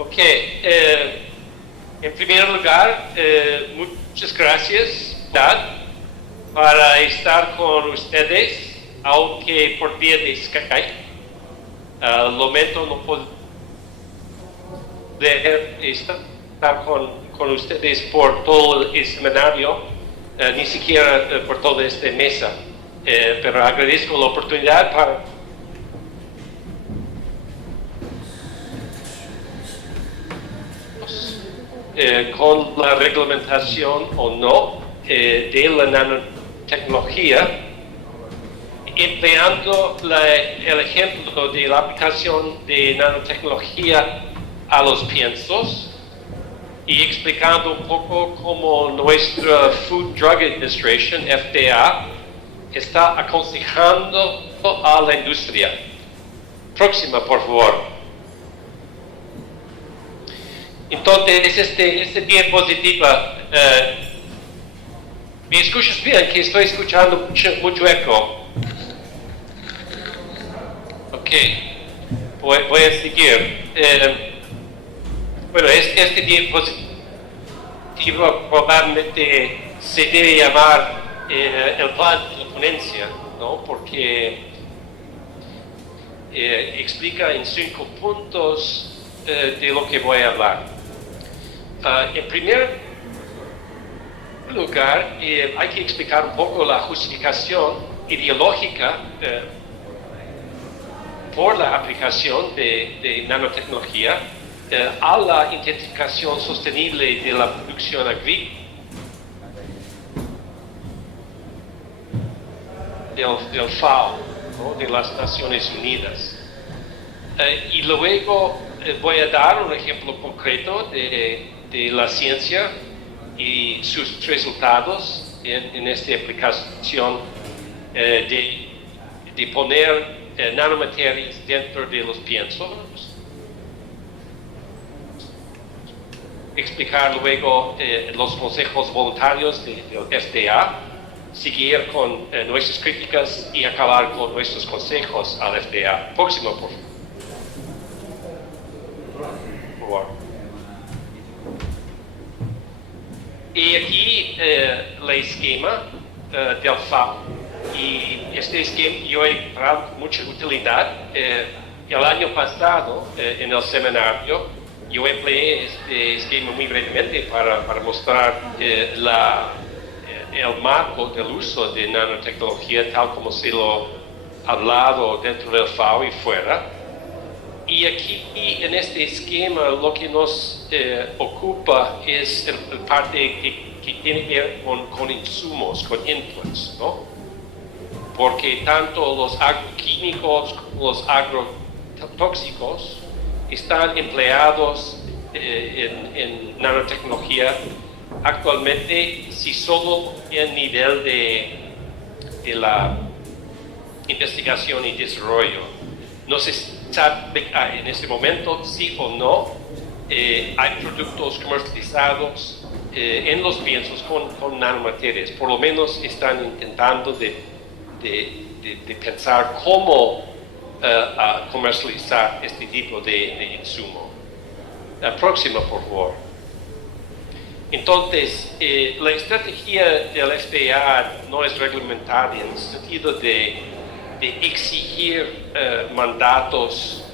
Ok, en primer lugar, muchas gracias para estar con ustedes, aunque por vía de Skype. Lamento no poder estar con ustedes por todo el seminario, ni siquiera por toda esta mesa, pero agradezco la oportunidad para con la reglamentación o no de la nanotecnología, empleando el ejemplo de la aplicación de nanotecnología a los piensos y explicando un poco cómo nuestra Food Drug Administration, FDA, está aconsejando a la industria. Próxima, por favor. Entonces, este diapositiva, ¿me escuchas bien? Que estoy escuchando mucho eco. Ok, voy a seguir. Bueno, este diapositiva probablemente se debe llamar el plan de la ponencia, ¿no? Porque explica en 5 puntos de lo que voy a hablar. En primer lugar, hay que explicar un poco la justificación ideológica por la aplicación de nanotecnología a la intensificación sostenible de la producción agrícola del FAO, ¿no? De las Naciones Unidas. Y luego voy a dar un ejemplo concreto de la ciencia y sus resultados en esta aplicación de poner nanomaterias dentro de los piensos. Explicar luego los consejos voluntarios del FDA, seguir con nuestras críticas y acabar con nuestros consejos al FDA. Próximo, por favor. Y aquí el esquema del FAO. Y este esquema yo he encontrado mucha utilidad. El año pasado, en el seminario, yo empleé este esquema muy brevemente para mostrar el marco del uso de nanotecnología tal como se lo ha hablado dentro del FAO y fuera. Y aquí en este esquema lo que nos ocupa es el parte que tiene que ver con insumos, con inputs, ¿no? Porque tanto los agroquímicos como los agrotóxicos están empleados en nanotecnología actualmente, si solo en nivel de la investigación y desarrollo. No se sabe en este momento si o no hay productos comercializados en los piensos con nanomaterias. Por lo menos están intentando de pensar cómo comercializar este tipo de insumo. La próxima, por favor. Entonces, la estrategia del FDA no es reglamentaria en el sentido de exigir mandatos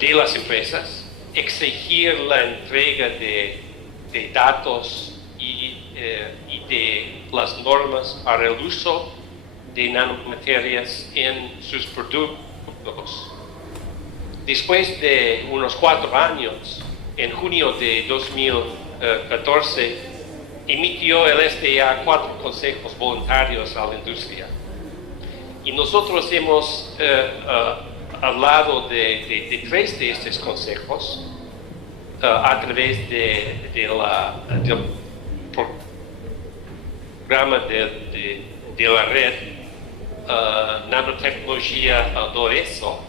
de las empresas, exigir la entrega de datos y de las normas para el uso de nanomaterias en sus productos. Después de unos 4 años, en junio de 2014, emitió el FDA 4 consejos voluntarios a la industria. Y nosotros hemos hablado de 3 de estos consejos a través del programa de la red Nanotecnología DOESO.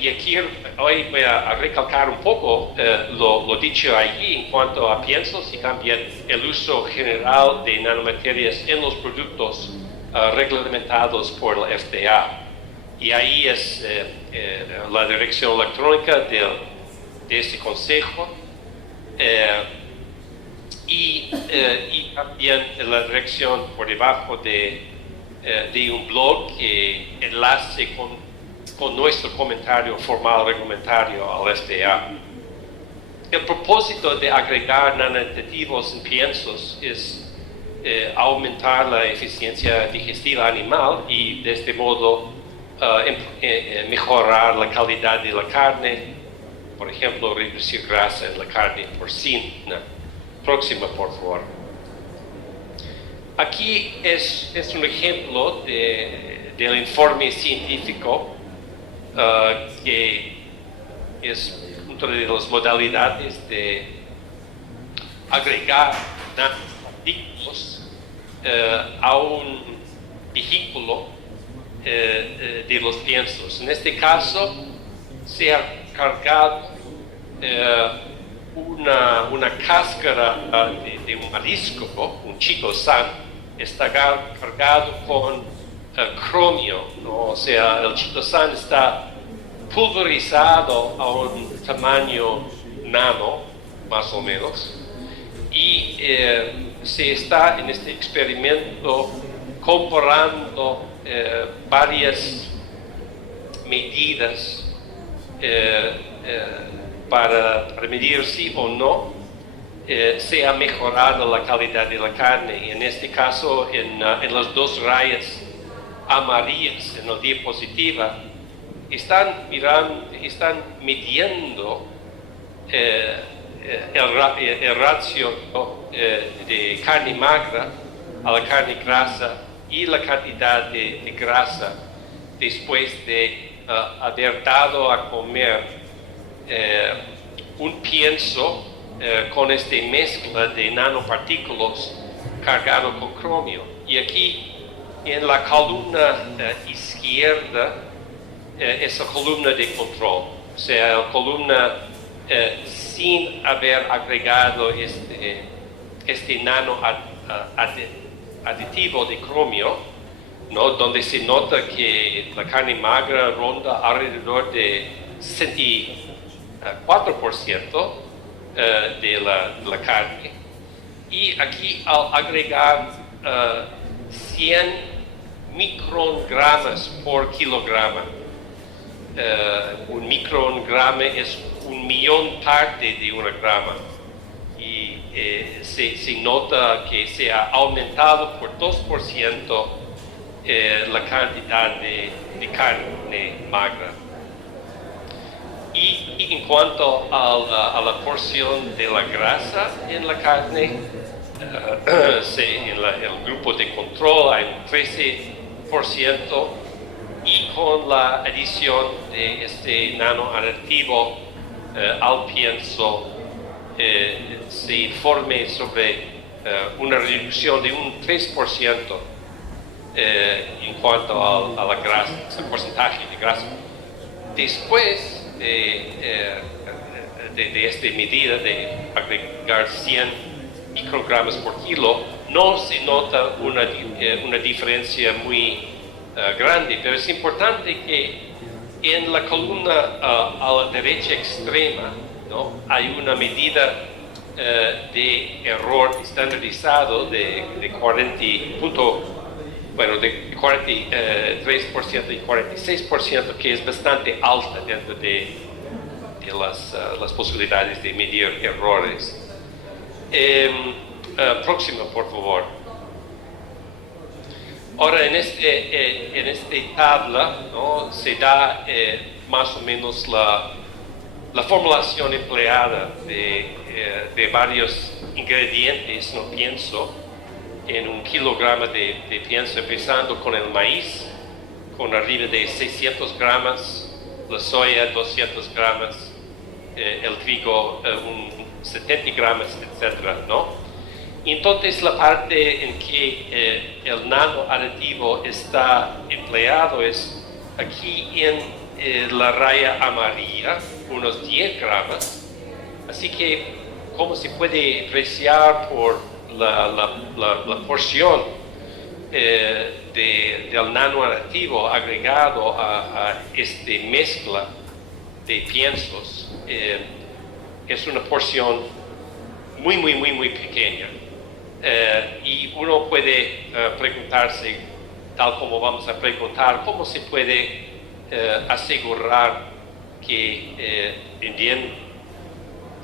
Y aquí hoy voy a recalcar un poco lo dicho allí en cuanto a piensos y también el uso general de nanomaterias en los productos reglamentados por la FDA. y ahí es la dirección electrónica de este consejo, y también la dirección por debajo de un blog que enlace con nuestro comentario formal reglamentario al SDA. El propósito de agregar nanoaditivos en piensos es aumentar la eficiencia digestiva animal y de este modo mejorar la calidad de la carne, por ejemplo, reducir grasa en la carne porcina. Próxima, por favor. Aquí es un ejemplo del informe científico que es una de las modalidades de agregar nanopartículas a un vehículo de los piensos. En este caso, se ha cargado una cáscara de un marisco, un chitosan, está cargado con cromio, ¿no? O sea, el chitosan está pulverizado a un tamaño nano, más o menos, y se está en este experimento comparando varias medidas para medir si o no se ha mejorado la calidad de la carne. En este caso, en las dos rayas amarillas en la diapositiva, están midiendo el ratio de carne magra a la carne grasa y la cantidad de grasa después de haber dado a comer un pienso con esta mezcla de nanopartículas cargado con cromio. Y aquí en la columna izquierda es la columna de control, o sea, la columna sin haber agregado este nano aditivo de cromio, ¿no? Donde se nota que la carne magra ronda alrededor de 64% de la carne. Y aquí al agregar 100 microgramas por kilograma, un micrograma es 1.000.000 parte de una grama, y se nota que se ha aumentado por 2% la cantidad de carne magra. Y en cuanto a la porción de la grasa en la carne, en el grupo de control hay un 13%, y con la adición de este nanoaditivo al pienso se informe sobre una reducción de un 3% en cuanto a la grasa, el porcentaje de grasa. Después de esta medida de agregar 100 microgramas por kilo, no se nota una diferencia muy grande, pero es importante que en la columna a la derecha extrema, ¿no? Hay una medida de error estandarizado de 43% y 46%, que es bastante alta dentro de las posibilidades de medir errores. Próxima, por favor. Ahora, en esta tabla, ¿no? Se da más o menos la formulación empleada de varios ingredientes, no pienso, en un kilogramo de pienso, empezando con el maíz, con arriba de 600 gramos, la soya 200 gramos, el trigo 70 gramos, etc., ¿no? Entonces, la parte en que el nanoaditivo está empleado es aquí en la raya amarilla, unos 10 gramos. Así que, como se puede apreciar por la porción, del nanoaditivo agregado a esta mezcla de piensos es una porción muy, muy, muy, muy pequeña. Y uno puede preguntarse, tal como vamos a preguntar, ¿cómo se puede asegurar que, en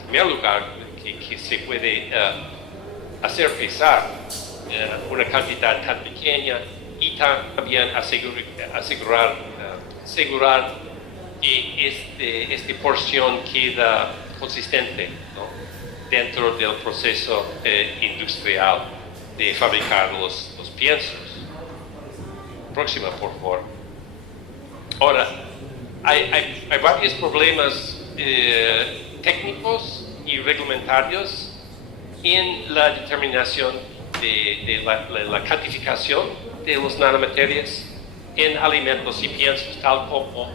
primer lugar, que se puede hacer pesar una cantidad tan pequeña y también asegurar que esta porción queda consistente, ¿no?, dentro del proceso industrial de fabricar los piensos. Próxima, por favor. Ahora, hay varios problemas técnicos y reglamentarios en la determinación de la cuantificación de las nanomaterias en alimentos y piensos, tal como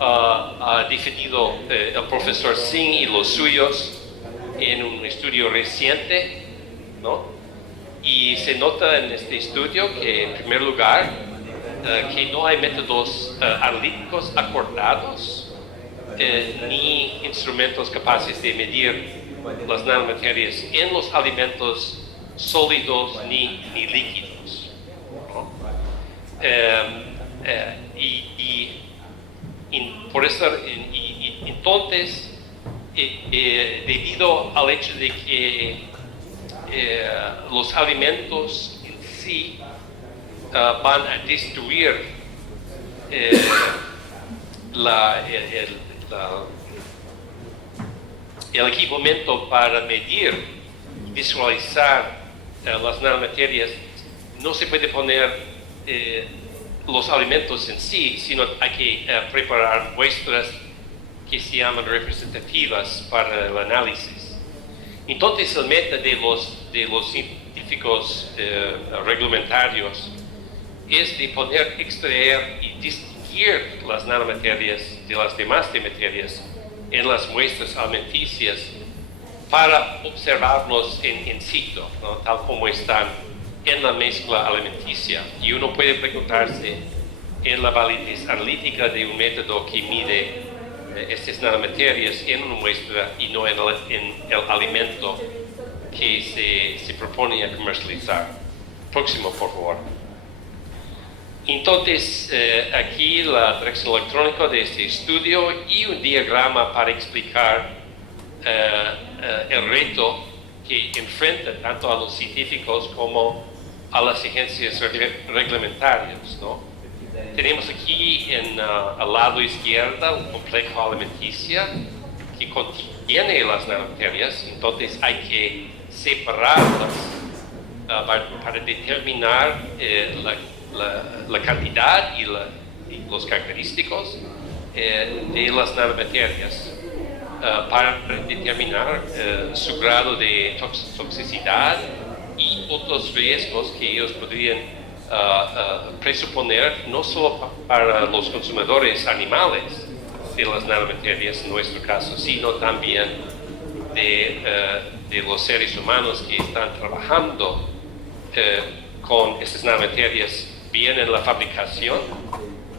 ha definido el profesor Singh y los suyos en un estudio reciente, ¿no? Y se nota en este estudio que, en primer lugar, que no hay métodos analíticos acordados ni instrumentos capaces de medir las nanomaterias en los alimentos sólidos ni líquidos, ¿no? Por eso, entonces, debido al hecho de que los alimentos en sí van a destruir el equipamiento para medir y visualizar las nanomaterias, no se puede poner los alimentos en sí, sino hay que preparar muestras que se llaman representativas para el análisis. Entonces, el método de los científicos reglamentarios es de poder extraer y distinguir las nanomaterias de las demás materias en las muestras alimenticias para observarlos in situ, ¿no?, tal como están en la mezcla alimenticia. Y uno puede preguntarse en la validez analítica de un método que mide estas nanomaterias en una muestra y no en el alimento que se propone a comercializar. Próximo, por favor. Entonces, aquí la dirección electrónica de este estudio y un diagrama para explicar el reto que enfrenta tanto a los científicos como a las agencias reglamentarias, ¿no? Tenemos aquí al lado izquierdo un complejo alimenticio que contiene las nanomaterias, entonces hay que separarlas para determinar la cantidad y los característicos de las nanomaterias para determinar su grado de toxicidad y otros riesgos que ellos podrían presuponer, no solo para los consumidores animales de las nanomaterias en nuestro caso, sino también de los seres humanos que están trabajando con estas nanomaterias, bien en la fabricación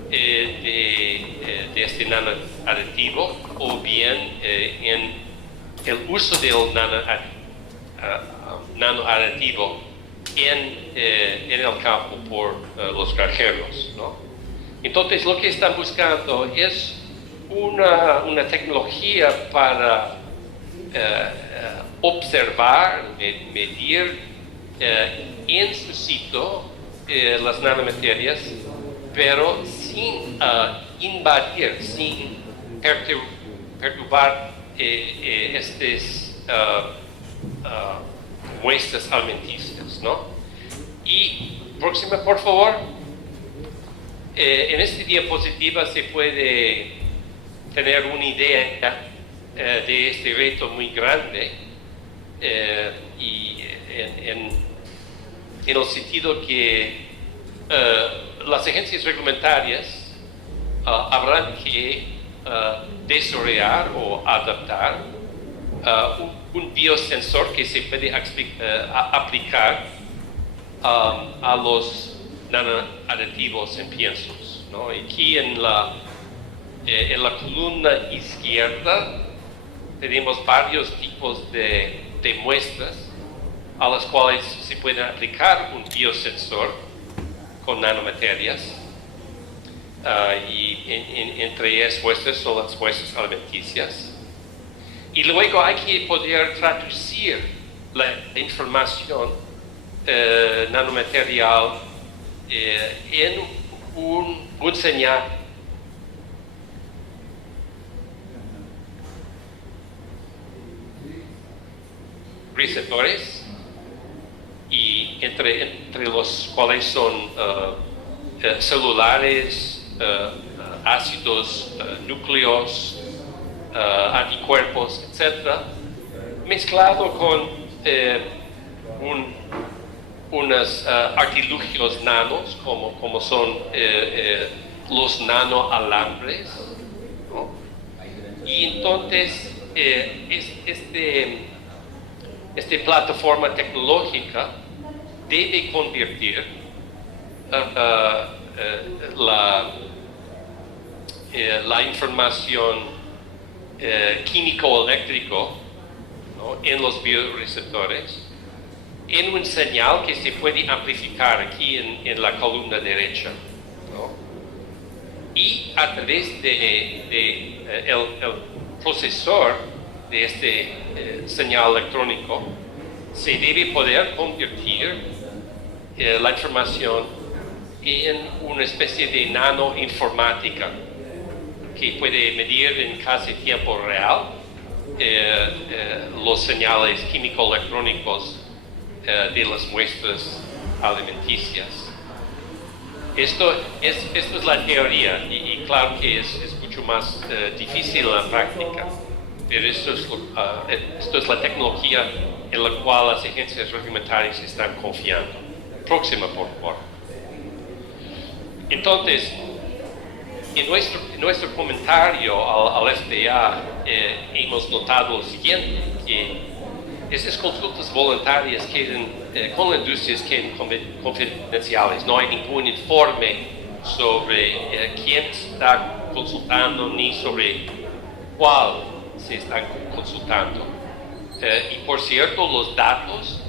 de este nanoaditivo o bien en el uso del nanoaditivo en el campo por los granjeros, ¿no? Entonces, lo que están buscando es una tecnología para observar, medir en su sitio las nanomaterias, pero sin invadir, sin perturbar estas muestras alimenticias, ¿no? Y próxima, por favor. En esta diapositiva se puede tener una idea de este reto muy grande y en el sentido que las agencias reglamentarias habrán que desarrollar o adaptar un biosensor que se puede aplicar a los nanoaditivos en piensos, ¿no? Aquí en la columna izquierda tenemos varios tipos de muestras a las cuales se puede aplicar un biosensor con nanomaterias. Y entre esas muestras son las muestras alimenticias. Y luego hay que poder traducir la información nanomaterial en un señal receptores, y entre los cuales son celulares, ácidos núcleos, anticuerpos, etc., mezclado con unos artilugios nanos, como son los nanoalambres, ¿no? Y entonces esta plataforma tecnológica debe convertir la información químico-eléctrico, ¿no?, en los bioreceptores en un señal que se puede amplificar aquí en la columna derecha, ¿no? Y a través de el procesor de este señal electrónico se debe poder convertir la información en una especie de nanoinformática que puede medir en casi tiempo real los señales químico-electrónicos de las muestras alimenticias. Esto es la teoría, y claro que es mucho más difícil en la práctica, pero esto es la tecnología en la cual las agencias reglamentarias están confiando. Próxima, por favor. Entonces, en nuestro comentario al FDA hemos notado lo siguiente, que esas consultas voluntarias con la industria quedan confidenciales. No hay ningún informe sobre quién está consultando ni sobre cuál se están consultando. Y por cierto, los datos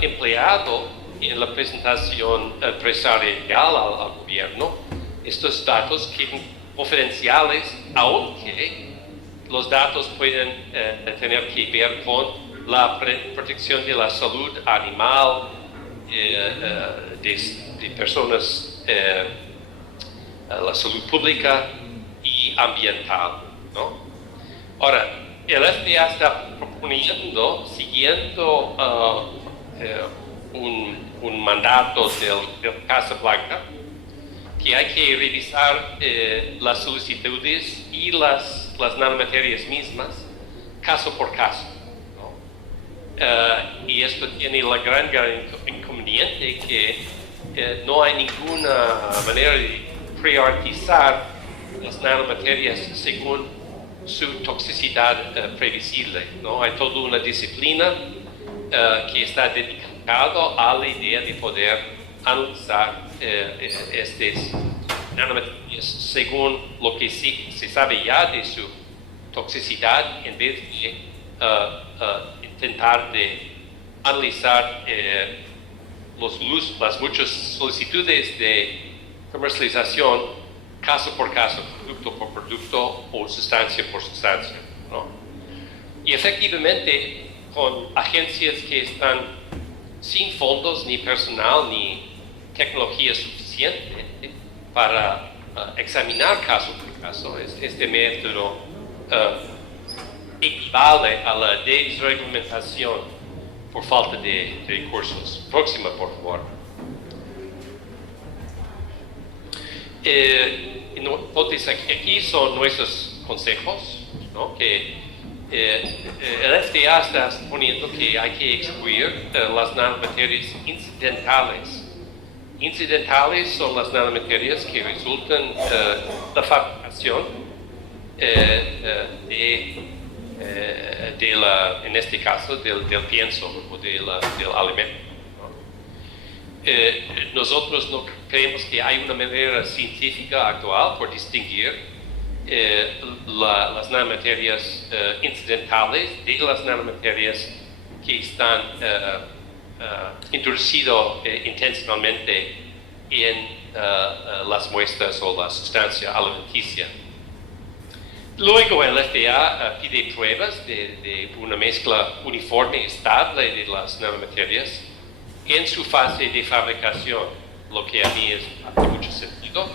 empleados en la presentación empresarial al gobierno, estos datos quedan confidenciales, aunque los datos pueden tener que ver con la protección de la salud animal, de personas, la salud pública y ambiental, ¿no? Ahora, el FDA está proponiendo, siguiendo un mandato del Casa Blanca, que hay que revisar las solicitudes y las nanomaterias mismas caso por caso, ¿no? Y esto tiene la gran inconveniente que no hay ninguna manera de priorizar las nanomaterias según su toxicidad previsible, ¿no? Hay toda una disciplina que está dedicada a la idea de poder analizar estas nanomaterias según lo que se sabe ya de su toxicidad, en vez de intentar de analizar las muchas solicitudes de comercialización caso por caso, producto por producto o sustancia por sustancia, ¿no? Y efectivamente, con agencias que están sin fondos, ni personal, ni tecnología suficiente para examinar caso por caso, este método equivale a la desreglamentación por falta de recursos. Próxima, por favor. Entonces, aquí son nuestros consejos, ¿no? Que el FDA está poniendo que hay que excluir las nanomaterias incidentales. Incidentales son las nanomaterias que resultan de la fabricación en este caso, del pienso o del alimento, ¿no? Nosotros no creemos que hay una manera científica actual por distinguir las nanomaterias incidentales de las nanomaterias que están introducidas intencionalmente en las muestras o la sustancia alimenticia. Luego el FDA pide pruebas de una mezcla uniforme estable de las nanomaterias en su fase de fabricación, lo que a mí hace mucho sentido,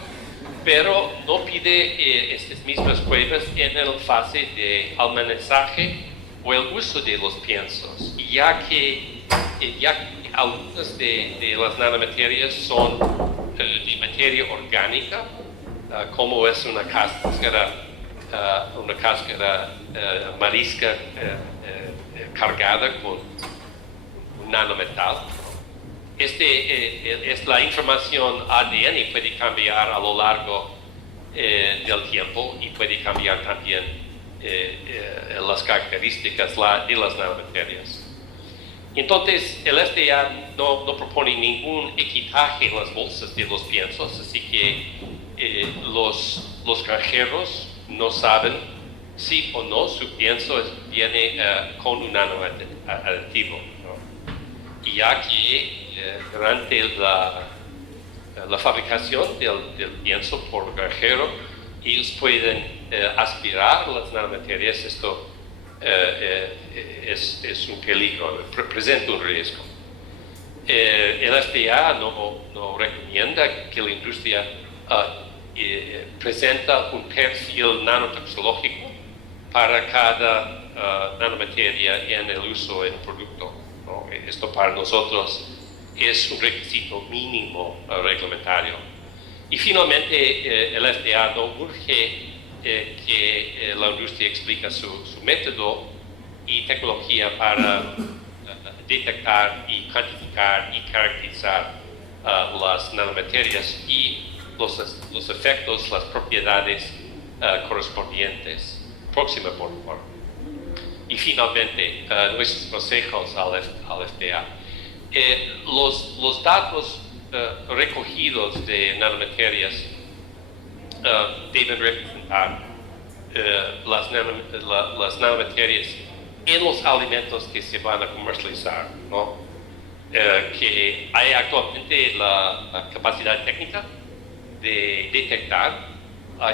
pero no pide estas mismas pruebas en la fase de almacenaje o el uso de los piensos, ya que algunas de las nanomaterias son de materia orgánica, como es una cáscara marisca cargada con un nanometal. Es la información ADN puede cambiar a lo largo del tiempo y puede cambiar también las características de las nanomaterias. Entonces, el FDA no propone ningún equitaje en las bolsas de los piensos, así que los granjeros no saben si o no su pienso viene con un nanoaditivo, ¿no? Y ya que durante la fabricación del pienso por el granjero, ellos pueden aspirar las nanomaterias. Esto es un peligro, presenta un riesgo. El FDA no recomienda que la industria presenta un perfil nanotoxicológico para cada nanomateria en el uso en el producto, ¿no? Esto para nosotros es un requisito mínimo reglamentario. Y finalmente, el FDA no urge que la industria explique su método y tecnología para detectar y cuantificar y caracterizar las nanomaterias y los efectos, las propiedades correspondientes. Próxima, por favor. Y finalmente, nuestros consejos al FDA. Los datos recogidos de nanomaterias deben representar las nanomaterias en los alimentos que se van a comercializar, ¿no? Que hay actualmente la capacidad técnica de detectar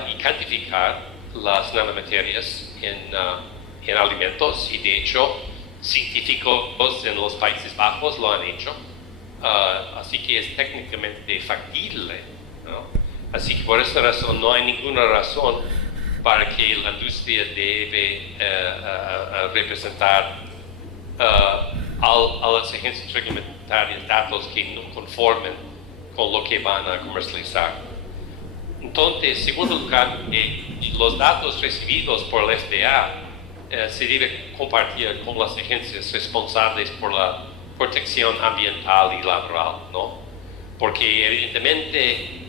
y cuantificar las nanomaterias en alimentos, y de hecho científicos en los Países Bajos lo han hecho, así que es técnicamente factible, ¿no? Así que por esta razón no hay ninguna razón para que la industria debe representar a las agencias reglamentarias datos que no conformen con lo que van a comercializar. Entonces, en segundo lugar, los datos recibidos por el FDA se deben compartir con las agencias responsables por la protección ambiental y laboral, ¿no? Porque evidentemente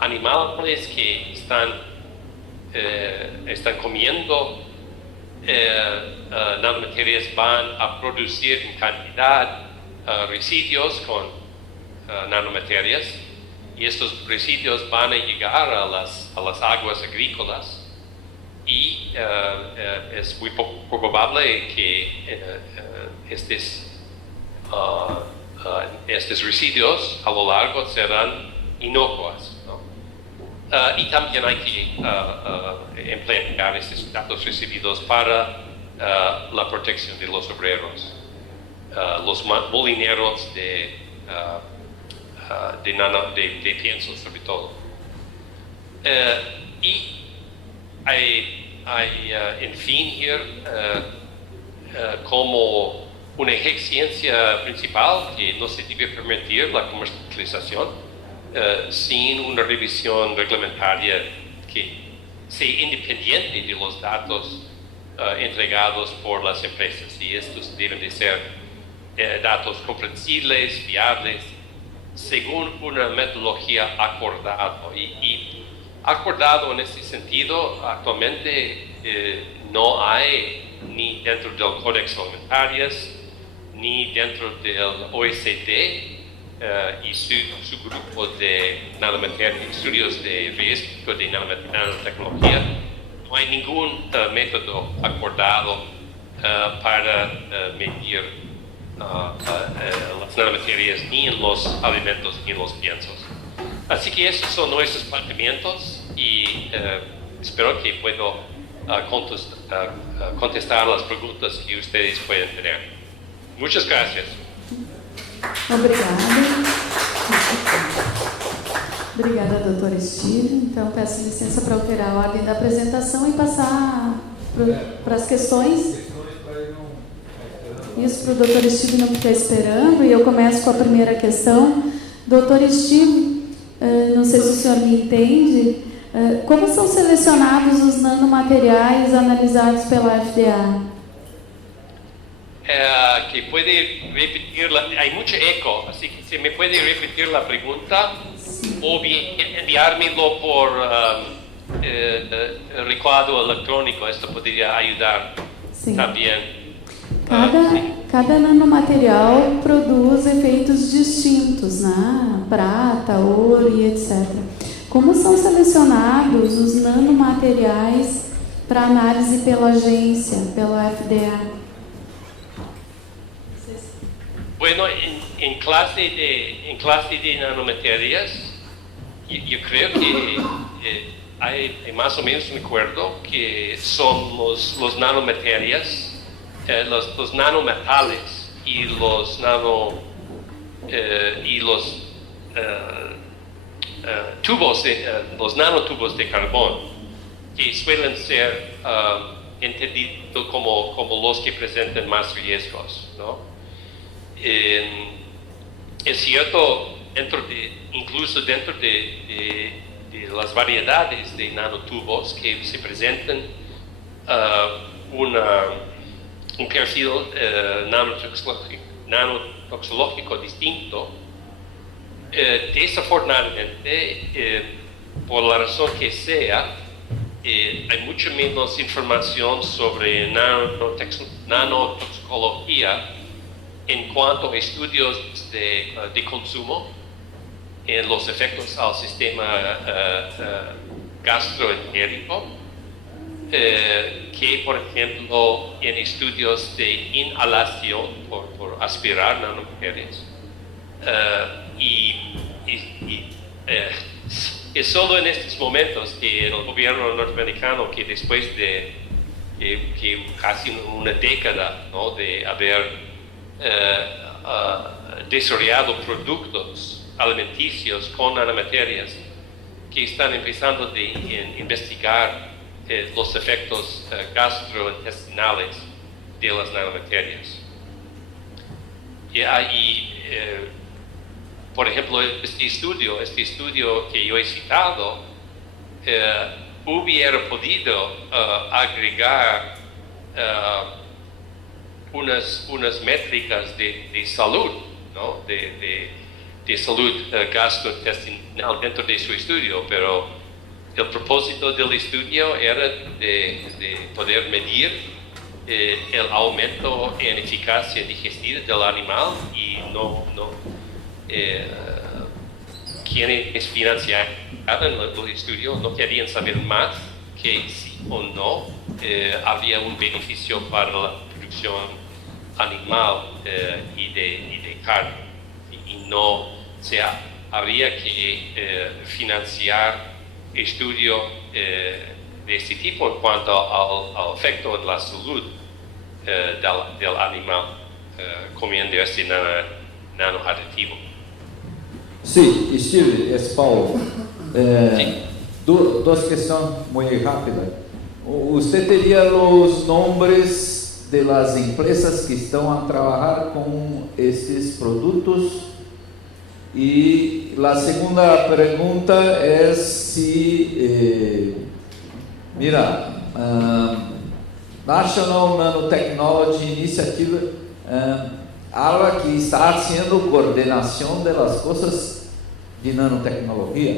animales que están comiendo nanomaterias van a producir en cantidad residuos con nanomaterias, y estos residuos van a llegar a las aguas agrícolas, y es muy poco probable que estos residuos a lo largo serán inocuos, ¿no? Y también hay que emplear estos datos recibidos para la protección de los obreros, los molineros de pienso sobre todo. Y hay en fin, como una exigencia principal, que no se debe permitir la comercialización sin una revisión reglamentaria que sea independiente de los datos entregados por las empresas, y estos deben de ser datos comprensibles, fiables, según una metodología acordada. Y acordado en este sentido, actualmente no hay ni dentro del Códex Alimentarios ni dentro del OECD y su grupo de estudios de riesgo de nanotecnología. No hay ningún método acordado para medir las nanomaterias ni en los alimentos ni en los piensos. Así que esos son nuestros planteamientos y espero que puedo contestar las preguntas que ustedes pueden tener. Muchas gracias. Obrigada, doutor Steve. Então, peço licença para alterar a ordem da apresentação e passar para as questões. Isso, para o doutor Steve não ficar esperando. E eu começo com a primeira questão. Doutor Steve, não sei se o senhor me entende, como são selecionados os nanomateriais analisados pela FDA? Que puede repetir, hay mucho eco, así que si me puede repetir la pregunta o bien enviármelo por recuadro electrónico, esto podría ayudar. Sim. También. Cada nanomaterial produz efeitos distintos, né? Prata, ouro e etc. Como são selecionados os nanomateriais para análise pela agência, pela FDA? Bueno, en clase de nanomaterias, yo creo que hay más o menos un acuerdo que son los nanomaterias, los nanometales y los los nanotubos de carbón, que suelen ser entendidos como los que presentan más riesgos, ¿no? Es cierto, incluso dentro de las variedades de nanotubos que se presentan un perfil nanotoxicológico distinto, desafortunadamente, por la razón que sea, hay mucho menos información sobre nanotoxicología en cuanto a estudios de consumo, en los efectos al sistema gastroentérico, que por ejemplo en estudios de inhalación por aspirar nanomaterias. Es solo en estos momentos que el gobierno norteamericano, que después de que casi una década, ¿no?, de haber desarrollado productos alimenticios con nanomaterias, que están empezando a investigar los efectos gastrointestinales de las nanomaterias. Y ahí, por ejemplo, este estudio que yo he citado, hubiera podido agregar unas métricas de salud, ¿no?, de salud gastrointestinal dentro de su estudio, pero el propósito del estudio era de poder medir el aumento en eficacia digestiva del animal y no quienes financiaron el estudio no querían saber más que sí o no había un beneficio para la producción animal y de carne, y no habría que financiar estudios de este tipo en cuanto al efecto en la salud del animal comiendo este nanoaditivo. Sí, Steve, es Paulo. Dos cuestiones muy rápidas. ¿Usted tenía los nombres de las empresas que están a trabajar con estos productos? Y la segunda pregunta es si, National Nanotechnology Initiative habla que está haciendo coordinación de las cosas de nanotecnología,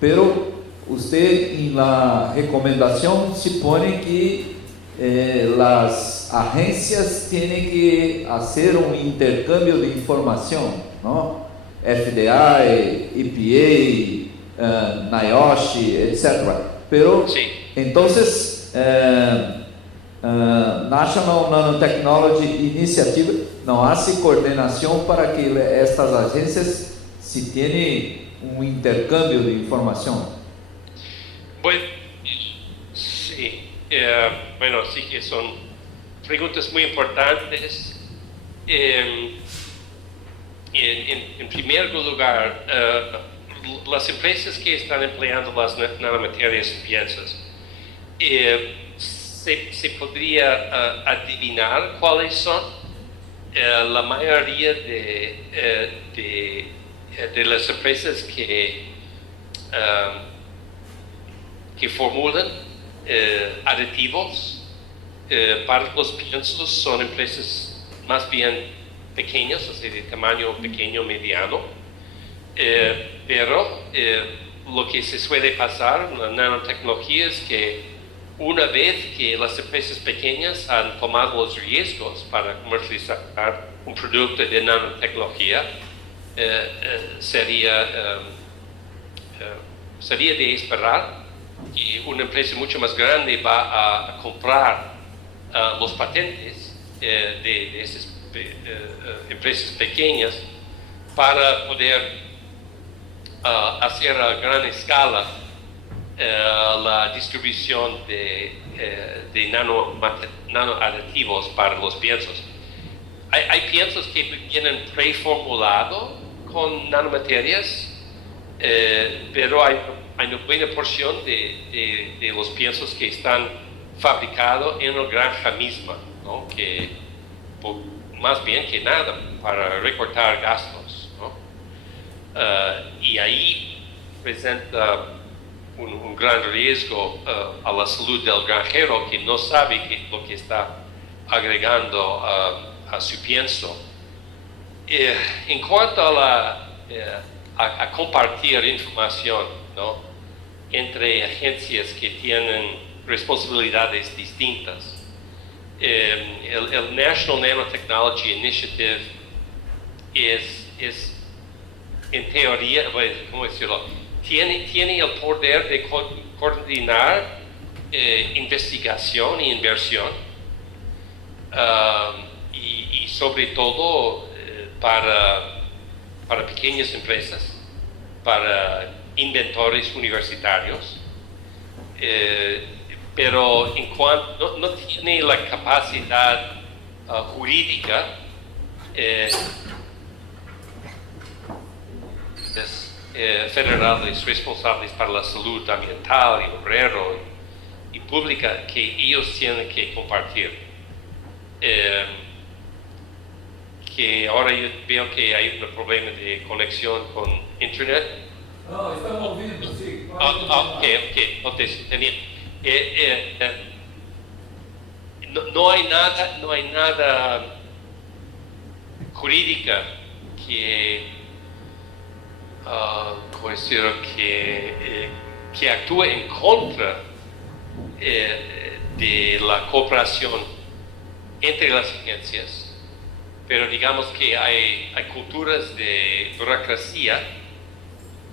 pero usted en la recomendación se pone que las agencias tienen que hacer un intercambio de información, ¿no? FDA, EPA, NIOSH, etc. Pero sí. entonces National Nanotechnology Initiative no hace coordinación para que estas agencias si tienen un intercambio de información. Bueno, sí. Bueno, sí que son preguntas muy importantes. En primer lugar, las empresas que están empleando las nanomaterias en piezas, se podría adivinar cuáles son. La mayoría de las empresas que formulan aditivos para los piensos son empresas más bien pequeñas, o sea, de tamaño pequeño, mediano, pero lo que se suele pasar en la nanotecnología es que una vez que las empresas pequeñas han tomado los riesgos para comercializar un producto de nanotecnología, sería de esperar que una empresa mucho más grande va a comprar los patentes de esas empresas pequeñas para poder hacer a gran escala la distribución de nanoaditivos para los piensos. Hay piensos que vienen preformulados con nanomaterias, pero hay una buena porción de los piensos que están fabricados en la granja misma, ¿no? Que más bien que nada para recortar gastos, ¿no? Y ahí presenta un gran riesgo a la salud del granjero que no sabe lo que está agregando a su pienso. En cuanto a compartir información, ¿no? Entre agencias que tienen responsabilidades distintas, el National Nanotechnology Initiative es en teoría, ¿cómo decirlo? Tiene el poder de coordinar investigación e inversión, y sobre todo para pequeñas empresas, para inventores universitarios, pero en cuanto no tiene la capacidad jurídica, federales responsables para la salud ambiental y obrero y pública que ellos tienen que compartir. Que ahora yo veo que hay un problema de conexión con internet. No, estamos viendo, sí. Ok, entonces no hay nada jurídica que que actúe en contra de la cooperación entre las agencias, pero digamos que hay culturas de burocracia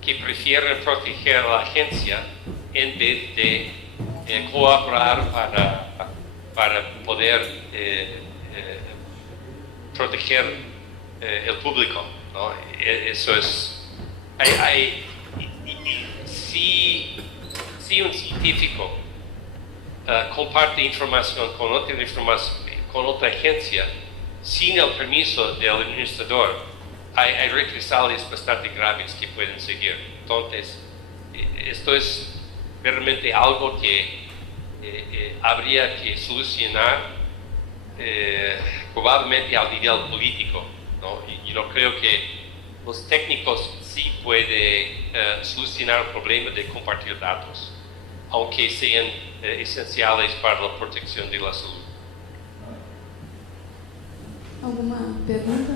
que prefieren proteger a la agencia en vez de colaborar para poder proteger el público, ¿no? Eso es. Si un científico comparte información con otra agencia sin el permiso del administrador, hay represalias bastante graves que pueden seguir. Entonces, esto es realmente algo que habría que solucionar probablemente a nivel político, ¿no? Y yo creo que los técnicos sí pueden solucionar el problema de compartir datos, aunque sean esenciales para la protección de la salud. ¿Alguma pergunta?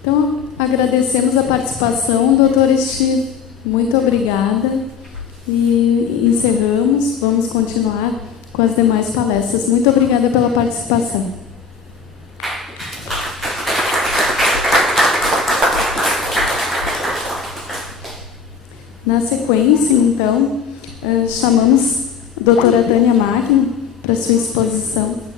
Então, agradecemos a participação, doutor Steve. Muito obrigada. E encerramos, vamos continuar com as demais palestras. Muito obrigada pela participação. Na sequência, então, chamamos a doutora Tânia Magno para sua exposição.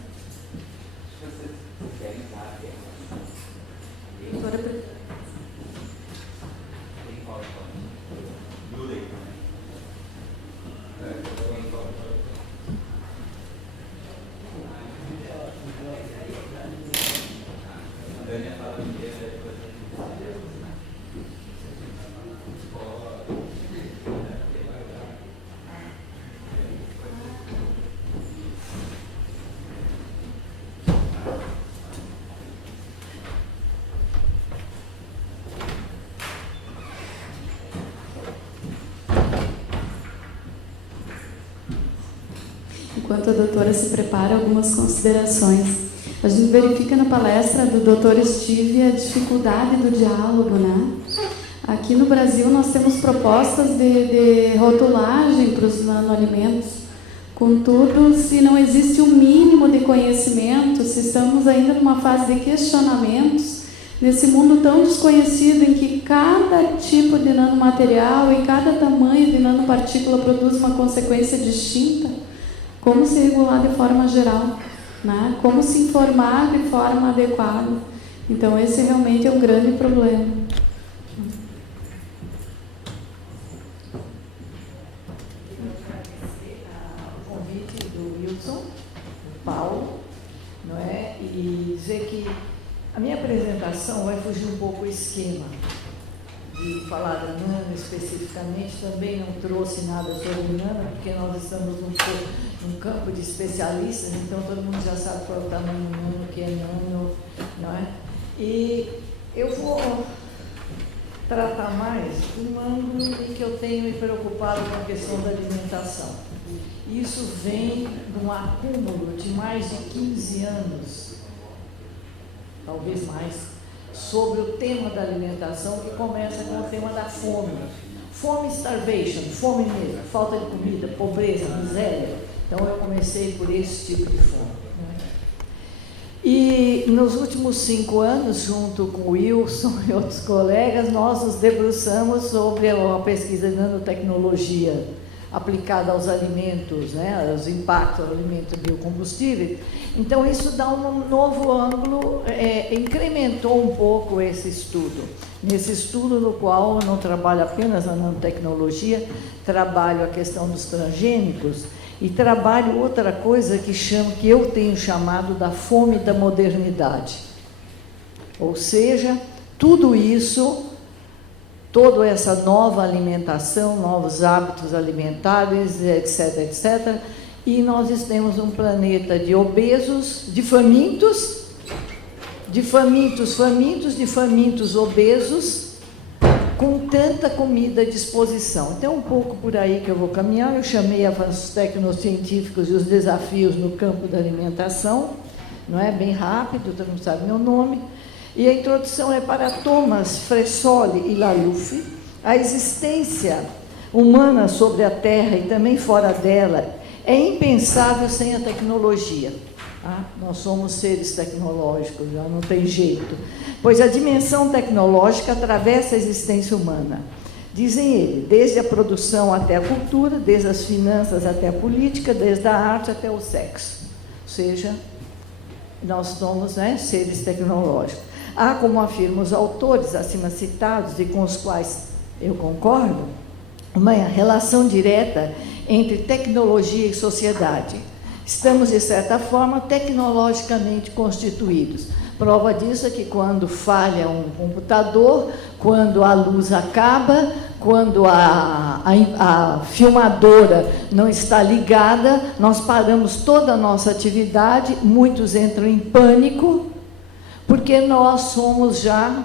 Enquanto a doutora se prepara, algumas considerações. A gente verifica na palestra do Dr. Steve a dificuldade do diálogo, né? Aqui no Brasil nós temos propostas de rotulagem para os nanoalimentos. Contudo, se não existe um mínimo de conhecimento, se estamos ainda numa fase de questionamentos, nesse mundo tão desconhecido em que cada tipo de nanomaterial e cada tamanho de nanopartícula produz uma consequência distinta, como se regular de forma geral, né? Como se informar de forma adequada. Então, esse realmente é um grande problema. O convite do Wilson, do Paulo, não é? E dizer que a minha apresentação vai fugir um pouco o esquema de falar da nano especificamente. Também não trouxe nada sobre nano, porque nós estamos num campo de especialistas, então todo mundo já sabe qual é o tamanho nano, o que é nano, não é? E eu vou tratar mais de um ângulo em que eu tenho me preocupado com a questão da alimentação. Isso vem de um acúmulo de mais de 15 anos, talvez mais, sobre o tema da alimentação, que começa com o tema da fome. Fome, starvation, fome mesmo, falta de comida, pobreza, miséria. Então eu comecei por esse tipo de fome. E nos últimos 5 anos, junto com o Wilson e outros colegas, nós nos debruçamos sobre a pesquisa de nanotecnologia aplicada aos alimentos, né, aos impactos do alimento biocombustível. Então, isso dá um novo ângulo, incrementou um pouco esse estudo. Nesse estudo, no qual eu não trabalho apenas na nanotecnologia, trabalho a questão dos transgênicos e trabalho outra coisa que eu tenho chamado da fome da modernidade. Ou seja, tudo isso, toda essa nova alimentação, novos hábitos alimentares, etc., etc., e nós temos um planeta de obesos, de famintos, obesos, com tanta comida à disposição. Então, é um pouco por aí que eu vou caminhar. Eu chamei avanços tecnocientíficos e os desafios no campo da alimentação, não é? Bem rápido, todo mundo sabe meu nome. E a introdução é para Thomas Fressoli e Laluf. A existência humana sobre a Terra e também fora dela é impensável sem a tecnologia. Nós somos seres tecnológicos, já não tem jeito. Pois a dimensão tecnológica atravessa a existência humana. Dizem ele, desde a produção até a cultura, desde as finanças até a política, desde a arte até o sexo. Ou seja, nós somos, né, seres tecnológicos. Há, como afirmam os autores acima citados e com os quais eu concordo, uma relação direta entre tecnologia e sociedade. Estamos, de certa forma, tecnologicamente constituídos. Prova disso é que quando falha um computador, quando a luz acaba, quando a filmadora não está ligada, nós paramos toda a nossa atividade, muitos entram em pânico, porque nós somos já,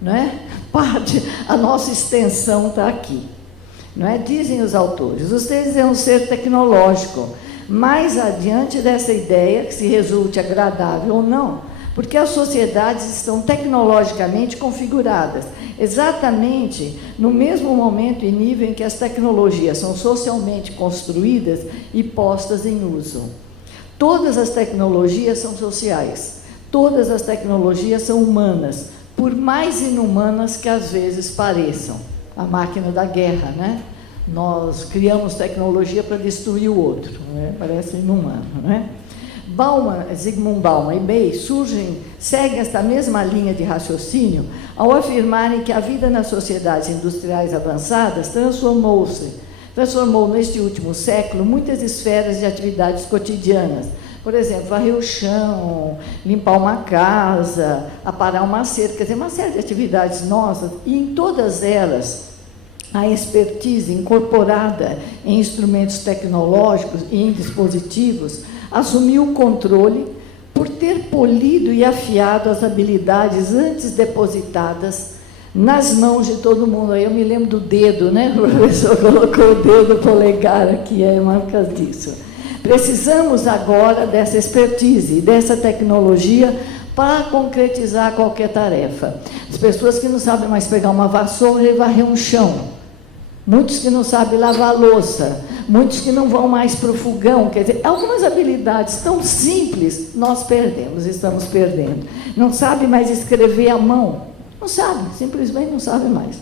não é? Parte, a nossa extensão está aqui. Não é? Dizem os autores, vocês é um ser tecnológico. Mais adiante dessa ideia, que se resulte agradável ou não, Porque as sociedades estão tecnologicamente configuradas, exatamente no mesmo momento e nível em que as tecnologias são socialmente construídas e postas em uso. Todas as tecnologias são sociais, todas as tecnologias são humanas, por mais inumanas que às vezes pareçam. A máquina da guerra, né? Nós criamos tecnologia para destruir o outro, né? Parece inumano, né? Zygmunt Bauman e Bay seguem esta mesma linha de raciocínio ao afirmarem que a vida nas sociedades industriais avançadas transformou neste último século muitas esferas de atividades cotidianas. Por exemplo, varrer o chão, limpar uma casa, aparar uma cerca, quer dizer, uma série de atividades nossas, e em todas elas a expertise incorporada em instrumentos tecnológicos e em dispositivos assumiu o controle por ter polido e afiado as habilidades antes depositadas nas mãos de todo mundo. Aí eu me lembro do dedo, né? O professor colocou o dedo polegar aqui, é marca disso. Precisamos agora dessa expertise, dessa tecnologia para concretizar qualquer tarefa. As pessoas que não sabem mais pegar uma vassoura e varrer um chão, muitos que não sabem lavar louça, muitos que não vão mais para o fogão, quer dizer, algumas habilidades tão simples nós estamos perdendo. Não sabe mais escrever à mão, não sabe, simplesmente não sabe mais.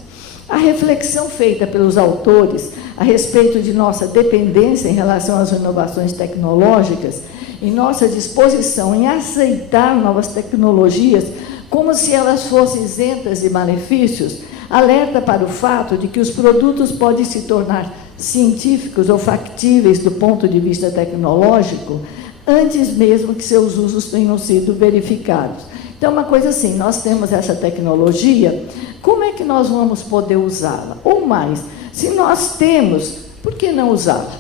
A reflexão feita pelos autores a respeito de nossa dependência em relação às inovações tecnológicas e nossa disposição em aceitar novas tecnologias como se elas fossem isentas de malefícios, alerta para o fato de que os produtos podem se tornar científicos ou factíveis do ponto de vista tecnológico antes mesmo que seus usos tenham sido verificados. Então, uma coisa assim, nós temos essa tecnologia, como é que nós vamos poder usá-la? Ou mais, se nós temos, por que não usá-la?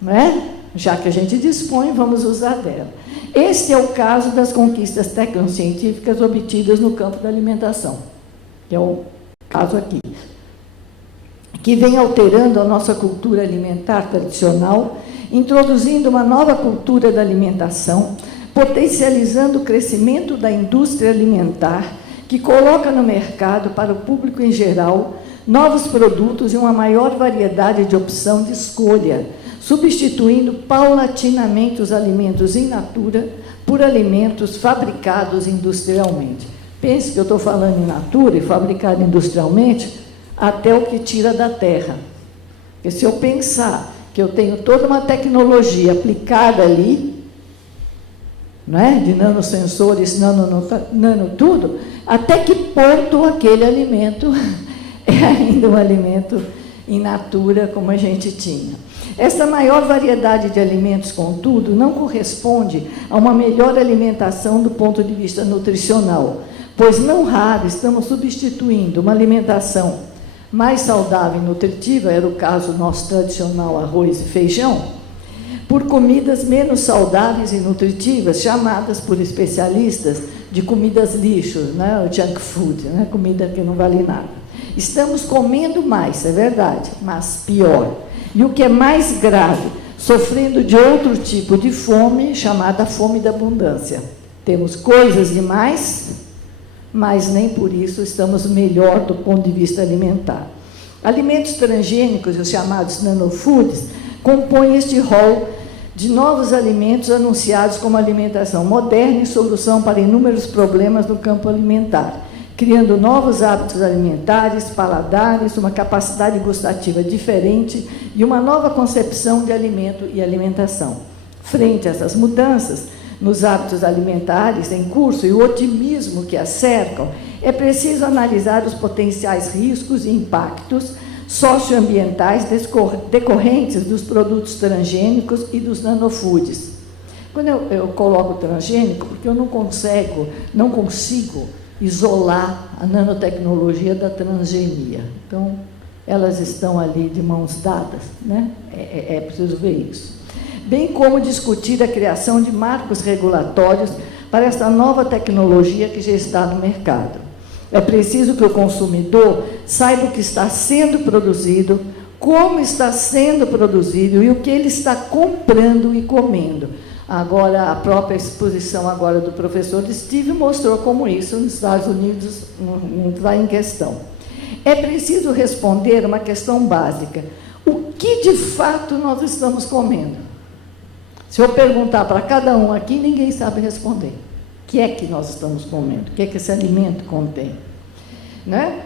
Não é? Já que a gente dispõe, vamos usar dela. Este é o caso das conquistas tecnocientíficas obtidas no campo da alimentação, que é o caso aqui, que vem alterando a nossa cultura alimentar tradicional, introduzindo uma nova cultura da alimentação, potencializando o crescimento da indústria alimentar, que coloca no mercado, para o público em geral, novos produtos e uma maior variedade de opção de escolha, substituindo paulatinamente os alimentos in natura por alimentos fabricados industrialmente. Pense que eu estou falando in natura e fabricado industrialmente, até o que tira da terra. Porque se eu pensar que eu tenho toda uma tecnologia aplicada ali, não é? De nanosensores, nano tudo, até que ponto aquele alimento é ainda um alimento in natura como a gente tinha. Essa maior variedade de alimentos, contudo, não corresponde a uma melhor alimentação do ponto de vista nutricional, pois não raro estamos substituindo uma alimentação mais saudável e nutritiva, era o caso nosso tradicional arroz e feijão, por comidas menos saudáveis e nutritivas, chamadas por especialistas de comidas lixo, né? O junk food, né? Comida que não vale nada. Estamos comendo mais, é verdade, mas pior. E o que é mais grave, sofrendo de outro tipo de fome, chamada fome da abundância. Temos coisas demais, mas nem por isso estamos melhor do ponto de vista alimentar. Alimentos transgênicos, os chamados nanofoods, compõem este rol de novos alimentos anunciados como alimentação moderna e solução para inúmeros problemas no campo alimentar, criando novos hábitos alimentares, paladares, uma capacidade gustativa diferente e uma nova concepção de alimento e alimentação. Frente a essas mudanças nos hábitos alimentares em curso e o otimismo que as cercam, é preciso analisar os potenciais riscos e impactos socioambientais decorrentes dos produtos transgênicos e dos nanofoods. Quando eu coloco transgênico, porque eu não consigo isolar a nanotecnologia da transgenia. Então, elas estão ali de mãos dadas, né? É preciso ver isso. Bem como discutir a criação de marcos regulatórios para essa nova tecnologia que já está no mercado. É preciso que o consumidor saiba o que está sendo produzido, como está sendo produzido e o que ele está comprando e comendo. Agora, a própria exposição agora do professor Steve mostrou como isso nos Estados Unidos não está em questão. É preciso responder uma questão básica. O que de fato nós estamos comendo? Se eu perguntar para cada um aqui, ninguém sabe responder. O que é que nós estamos comendo? O que é que esse alimento contém? Né?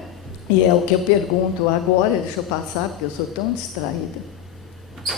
E é o que eu pergunto agora, deixa eu passar, porque eu sou tão distraída.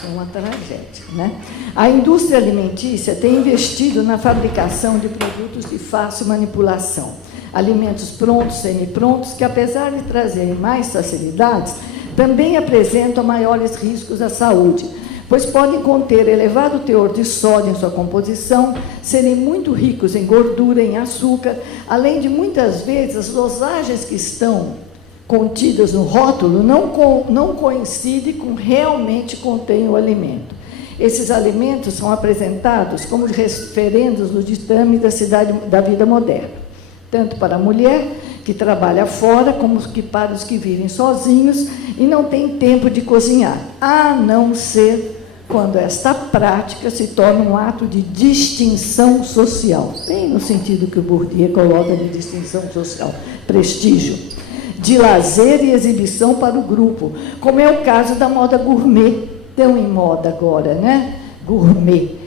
É uma tragédia, né? A indústria alimentícia tem investido na fabricação de produtos de fácil manipulação, alimentos prontos, semiprontos, que apesar de trazerem mais facilidades, também apresentam maiores riscos à saúde, pois podem conter elevado teor de sódio em sua composição, serem muito ricos em gordura, em açúcar, além de muitas vezes as dosagens que estão contidas no rótulo não coincidem com realmente contém o alimento. Esses alimentos são apresentados como referendos no ditame da vida moderna, tanto para a mulher que trabalha fora, como para os que vivem sozinhos e não têm tempo de cozinhar, a não ser quando esta prática se torna um ato de distinção social, bem no sentido que o Bourdieu coloca de distinção social, prestígio, de lazer e exibição para o grupo, como é o caso da moda gourmet, tão em moda agora, né? Gourmet.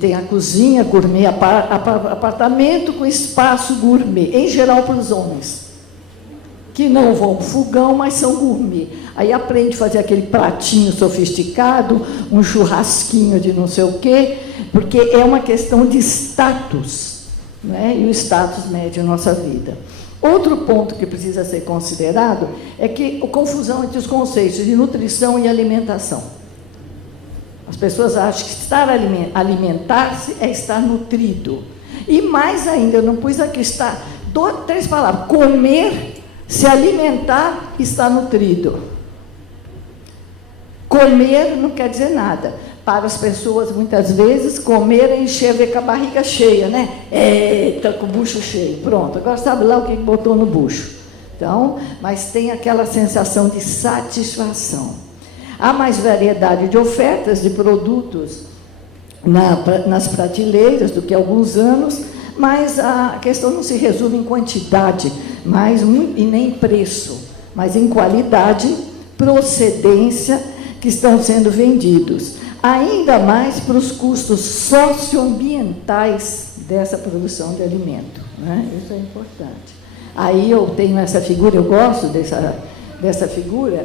Tem a cozinha gourmet, apartamento com espaço gourmet, em geral para os homens, que não vão ao fogão, mas são gourmet. Aí aprende a fazer aquele pratinho sofisticado, um churrasquinho de não sei o quê, porque é uma questão de status, né? E o status mede a nossa vida. Outro ponto que precisa ser considerado é que a confusão entre os conceitos de nutrição e alimentação. As pessoas acham que alimentar-se é estar nutrido. E mais ainda, eu não pus aqui, três palavras: comer, se alimentar, está nutrido. Comer não quer dizer nada. Para as pessoas, muitas vezes, comer é encher, ver com a barriga cheia, né? Está com o bucho cheio. Pronto, agora sabe lá o que botou no bucho. Então, mas tem aquela sensação de satisfação. Há mais variedade de ofertas de produtos nas prateleiras do que há alguns anos, mas a questão não se resume em quantidade, e nem em preço, mas em qualidade, procedência que estão sendo vendidos. Ainda mais para os custos socioambientais dessa produção de alimento, né? Isso é importante. Aí eu tenho essa figura, eu gosto dessa figura,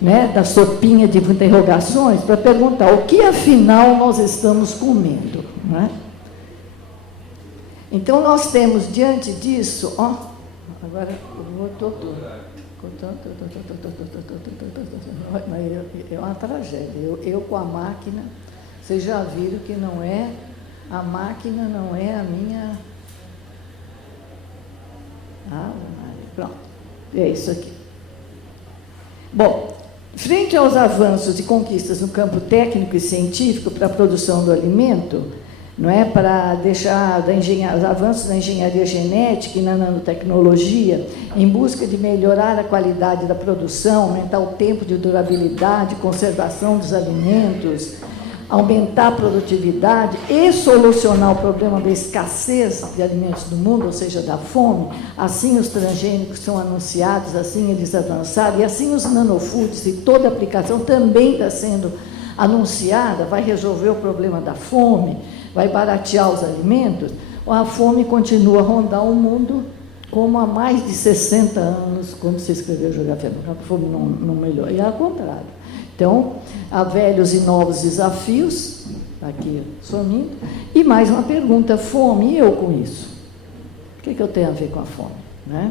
né, da sopinha de interrogações, para perguntar o que afinal nós estamos comendo, né? Então nós temos diante disso, ó, agora voltou tudo. É uma tragédia. Eu com a máquina, vocês já viram que não é, a máquina não é a minha. Pronto, é isso aqui. Bom, frente aos avanços e conquistas no campo técnico e científico para a produção do alimento, não é, para deixar os avanços da engenharia genética e na nanotecnologia, em busca de melhorar a qualidade da produção, aumentar o tempo de durabilidade, conservação dos alimentos, aumentar a produtividade e solucionar o problema da escassez de alimentos no mundo, ou seja, da fome. Assim os transgênicos são anunciados, assim eles avançaram, e assim os nanofoods e toda a aplicação também está sendo anunciada, vai resolver o problema da fome, vai baratear os alimentos. A fome continua a rondar o mundo como há mais de 60 anos, quando se escreveu Geografia, a fome não melhora, e ao contrário. Então, há velhos e novos desafios, aqui sumindo, e mais uma pergunta: fome, e eu com isso? O que eu tenho a ver com a fome? Né?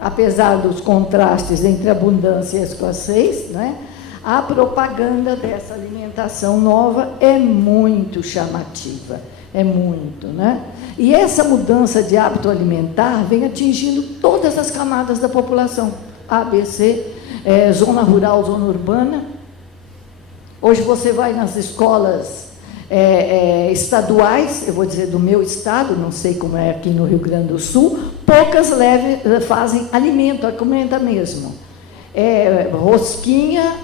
Apesar dos contrastes entre abundância e escassez, né, a propaganda dessa alimentação nova é muito chamativa, é muito, né? E essa mudança de hábito alimentar vem atingindo todas as camadas da população, A, B, C, zona rural, zona urbana. Hoje você vai nas escolas estaduais, eu vou dizer do meu estado, não sei como é aqui no Rio Grande do Sul, poucas fazem alimento, comenta mesmo. Rosquinha,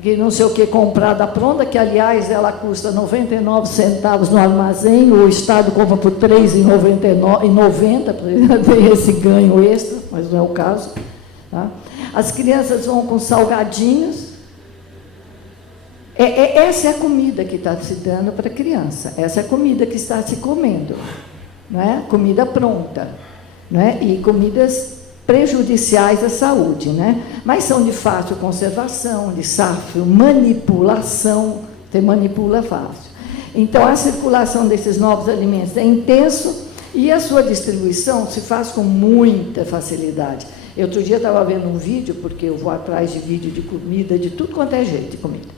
que não sei o que comprada pronta, que aliás ela custa 99 centavos no armazém, o Estado compra por R$ 3,90 para ter esse ganho extra, mas não é o caso. Tá? As crianças vão com salgadinhos. Essa é a comida que está se dando para a criança, essa é a comida que está se comendo, não é? Comida pronta, não é? E comidas prejudiciais à saúde, né? Mas são de fácil conservação, de fácil manipulação, você manipula fácil. Então, a circulação desses novos alimentos é intenso e a sua distribuição se faz com muita facilidade. Eu, outro dia, estava vendo um vídeo, porque eu vou atrás de vídeo de comida, de tudo quanto é jeito de comida,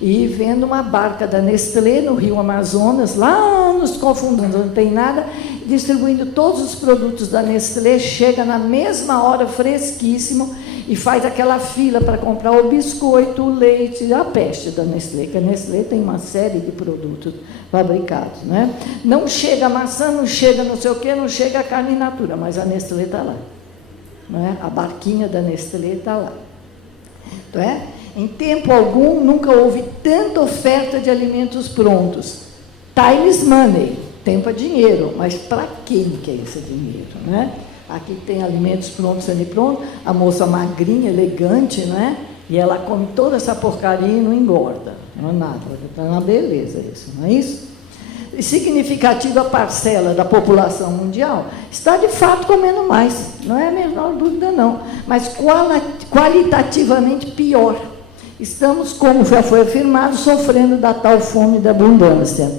e vendo uma barca da Nestlé no Rio Amazonas, lá nos confundando, não tem nada, distribuindo todos os produtos da Nestlé, chega na mesma hora, fresquíssimo, e faz aquela fila para comprar o biscoito, o leite, a peste da Nestlé, que a Nestlé tem uma série de produtos fabricados, né? Não chega a maçã, não chega não sei o quê, não chega a carne in natura, mas a Nestlé está lá, né? A barquinha da Nestlé está lá. Então, em tempo algum, nunca houve tanta oferta de alimentos prontos. Time is money, tempo é dinheiro, mas para quem que é esse dinheiro, né? Aqui tem alimentos prontos, semi-prontos, a moça magrinha, elegante, né? E ela come toda essa porcaria e não engorda, não é nada, está uma beleza isso, não é isso? E significativa parcela da população mundial está, de fato, comendo mais, não é a menor dúvida, não, mas qualitativamente pior. Estamos, como já foi afirmado, sofrendo da tal fome da abundância.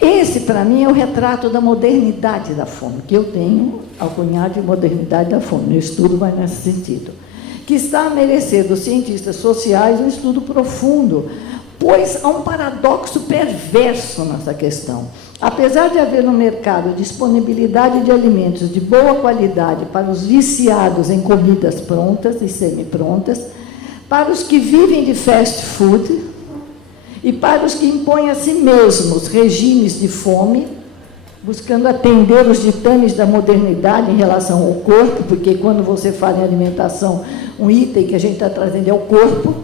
Esse, para mim, é o retrato da modernidade da fome, que eu tenho alcunhado de modernidade da fome. Meu estudo vai nesse sentido. Que está a merecer dos cientistas sociais um estudo profundo, pois há um paradoxo perverso nessa questão. Apesar de haver no mercado disponibilidade de alimentos de boa qualidade para os viciados em comidas prontas e semi-prontas, para os que vivem de fast food e para os que impõem a si mesmos regimes de fome, buscando atender os ditames da modernidade em relação ao corpo, porque quando você fala em alimentação, um item que a gente está trazendo é o corpo,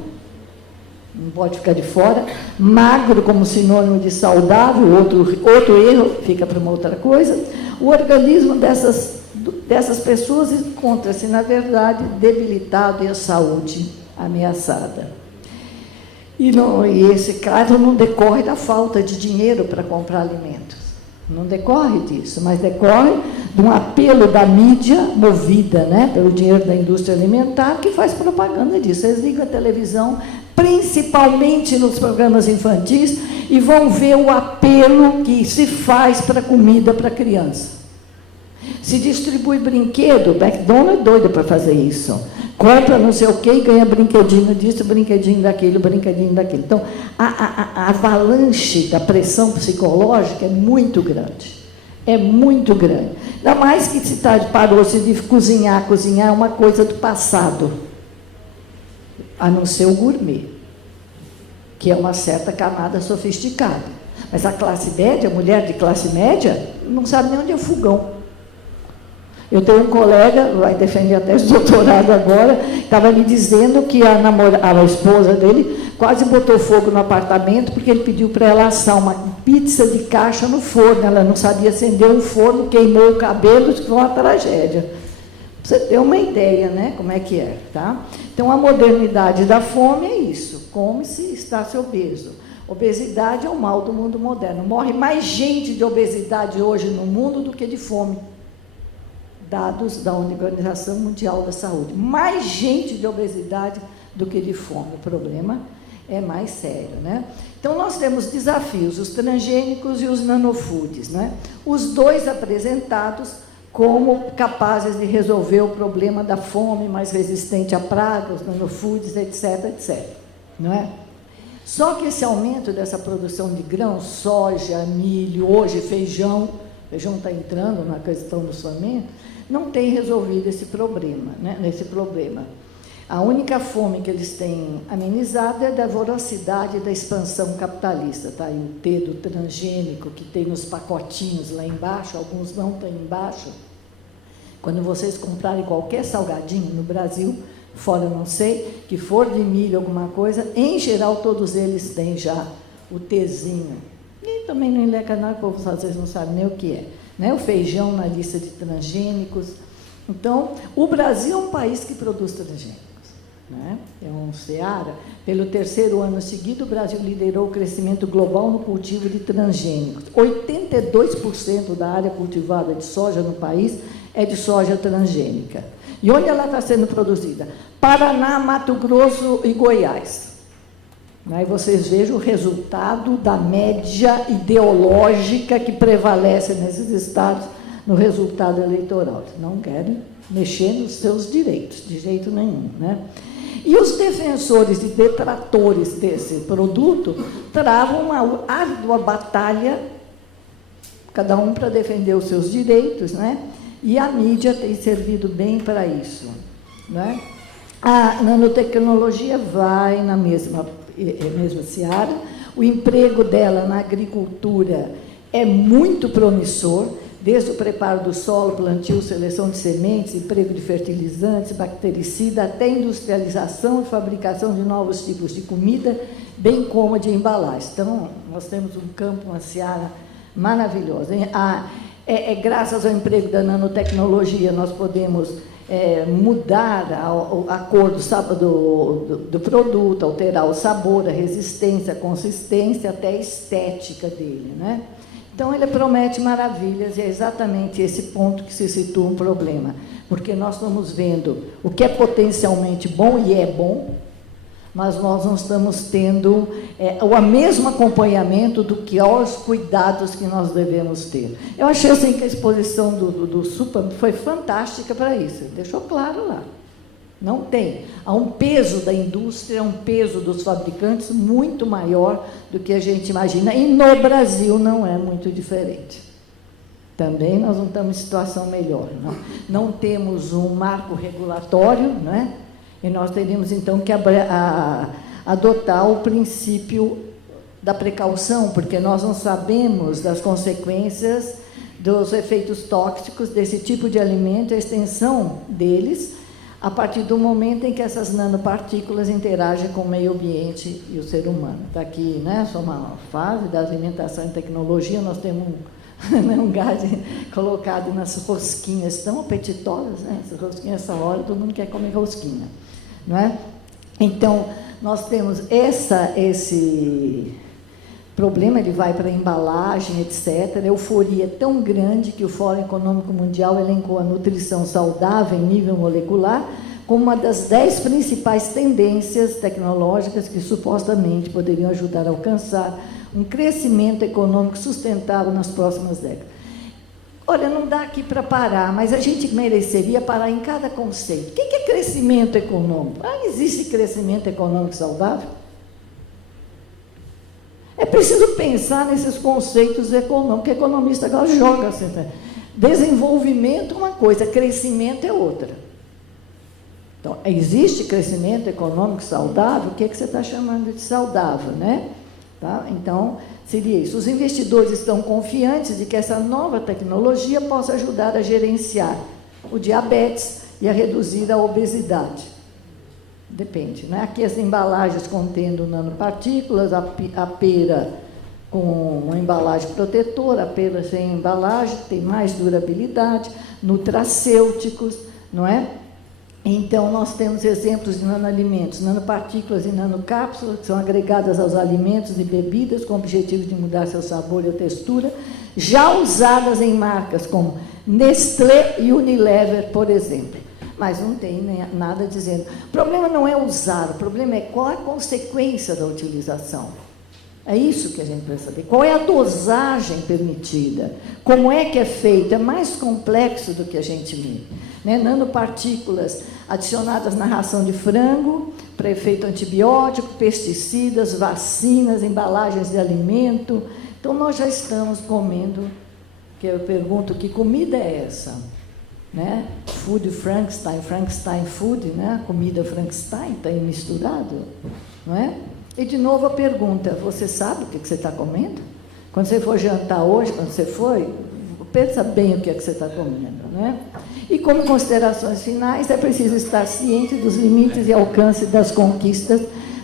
não pode ficar de fora. Magro como sinônimo de saudável, outro erro, fica para uma outra coisa. O organismo dessas pessoas encontra-se, na verdade, debilitado e a saúde ameaçada. E esse caso não decorre da falta de dinheiro para comprar alimentos. Não decorre disso, mas decorre de um apelo da mídia movida, né, pelo dinheiro da indústria alimentar, que faz propaganda disso. Vocês ligam a televisão, principalmente nos programas infantis, e vão ver o apelo que se faz para comida para criança. Se distribui brinquedo, o McDonald's é doido para fazer isso. Compra não sei o quê e ganha brinquedinho disso, brinquedinho daquilo, brinquedinho daquilo. Então, a avalanche da pressão psicológica é muito grande. É muito grande. Ainda mais que se parou-se de cozinhar é uma coisa do passado, a não ser o gourmet, que é uma certa camada sofisticada. Mas a classe média, a mulher de classe média, não sabe nem onde é o fogão. Eu tenho um colega, vai defender até esse doutorado agora, estava me dizendo que a esposa dele quase botou fogo no apartamento porque ele pediu para ela assar uma pizza de caixa no forno. Ela não sabia acender um forno, queimou o cabelo, foi uma tragédia. Você tem uma ideia, né, como é que é, tá? Então, a modernidade da fome é isso, come-se, está-se obeso. Obesidade é o mal do mundo moderno. Morre mais gente de obesidade hoje no mundo do que de fome. Dados da Organização Mundial da Saúde. Mais gente de obesidade do que de fome. O problema é mais sério, né? Então, nós temos desafios, os transgênicos e os nanofoods, né? Os dois apresentados como capazes de resolver o problema da fome, mais resistente a pragas, nanofoods, etc, etc. Não é? Só que esse aumento dessa produção de grãos, soja, milho, hoje feijão está entrando na questão dos famintos, não tem resolvido esse problema, né? Nesse problema. A única fome que eles têm amenizado é da voracidade da expansão capitalista. Tá aí o T do transgênico, que tem nos pacotinhos lá embaixo, alguns não estão embaixo. Quando vocês comprarem qualquer salgadinho no Brasil, fora não sei, que for de milho alguma coisa, em geral todos eles têm já o Tzinho. E também no ilecanal, o povo às vezes não sabe nem o que é. Né? O feijão na lista de transgênicos. Então, o Brasil é um país que produz transgênicos. Né? É um seara. Pelo 3º ano seguido, o Brasil liderou o crescimento global no cultivo de transgênicos. 82% da área cultivada de soja no país é de soja transgênica. E onde ela está sendo produzida? Paraná, Mato Grosso e Goiás. Aí vocês vejam o resultado da média ideológica que prevalece nesses estados no resultado eleitoral. Não querem mexer nos seus direitos, de jeito nenhum. Né? E os defensores e detratores desse produto travam uma árdua batalha, cada um para defender os seus direitos, né? E a mídia tem servido bem para isso. Né? A nanotecnologia vai na mesma seara, o emprego dela na agricultura é muito promissor, desde o preparo do solo, plantio, seleção de sementes, emprego de fertilizantes, bactericida, até industrialização e fabricação de novos tipos de comida, bem como de embalagem. Então, nós temos um campo, uma seara maravilhosa. Graças ao emprego da nanotecnologia, nós podemos mudar a cor do produto, alterar o sabor, a resistência, a consistência, até a estética dele. Né? Então, ele promete maravilhas, e é exatamente esse ponto que se situa um problema, porque nós estamos vendo o que é potencialmente bom, e é bom, mas nós não estamos tendo o mesmo acompanhamento do que aos cuidados que nós devemos ter. Eu achei assim que a exposição do Supa foi fantástica para isso, deixou claro lá. Não tem. Há um peso da indústria, um peso dos fabricantes muito maior do que a gente imagina, e no Brasil não é muito diferente. Também nós não estamos em situação melhor. Não temos um marco regulatório, né? E nós teríamos, então, que adotar o princípio da precaução, porque nós não sabemos das consequências dos efeitos tóxicos desse tipo de alimento, a extensão deles, a partir do momento em que essas nanopartículas interagem com o meio ambiente e o ser humano. Está aqui, né, só uma fase da alimentação e tecnologia, nós temos um gás colocado nas rosquinhas tão apetitosas, né? Essas rosquinhas, essa hora, todo mundo quer comer rosquinha. Não é? Então, nós temos esse problema, ele vai para a embalagem, etc. A euforia é tão grande que o Fórum Econômico Mundial elencou a nutrição saudável em nível molecular como uma das 10 principais tendências tecnológicas que supostamente poderiam ajudar a alcançar um crescimento econômico sustentável nas próximas décadas. Olha, não dá aqui para parar, mas a gente mereceria parar em cada conceito. O que é crescimento econômico? Existe crescimento econômico saudável? É preciso pensar nesses conceitos econômicos, que economista agora joga assim. Desenvolvimento é uma coisa, crescimento é outra. Então, existe crescimento econômico saudável? O que você está chamando de saudável, né? Tá? Então, seria isso. Os investidores estão confiantes de que essa nova tecnologia possa ajudar a gerenciar o diabetes e a reduzir a obesidade. Depende, né? Aqui as embalagens contendo nanopartículas, a pera com uma embalagem protetora, a pera sem embalagem, tem mais durabilidade, nutracêuticos, não é? Então, nós temos exemplos de nanoalimentos, nanopartículas e nanocápsulas, que são agregadas aos alimentos e bebidas com o objetivo de mudar seu sabor e a textura, já usadas em marcas como Nestlé e Unilever, por exemplo. Mas não tem nada dizendo. O problema não é usar, o problema é qual a consequência da utilização. É isso que a gente precisa saber. Qual é a dosagem permitida? Como é que é feito? É mais complexo do que a gente vê. Né? Nanopartículas adicionadas na ração de frango, para efeito antibiótico, pesticidas, vacinas, embalagens de alimento. Então, nós já estamos comendo, que eu pergunto, que comida é essa? Né? Food Frankenstein, Frankenstein Food, né? Comida Frankenstein, está aí misturado, não é? E, de novo, a pergunta, você sabe o que você está comendo? Quando você for jantar hoje, quando você for, pensa bem o que é que você está comendo, né? E como considerações finais, é preciso estar ciente dos limites e alcance das conquistas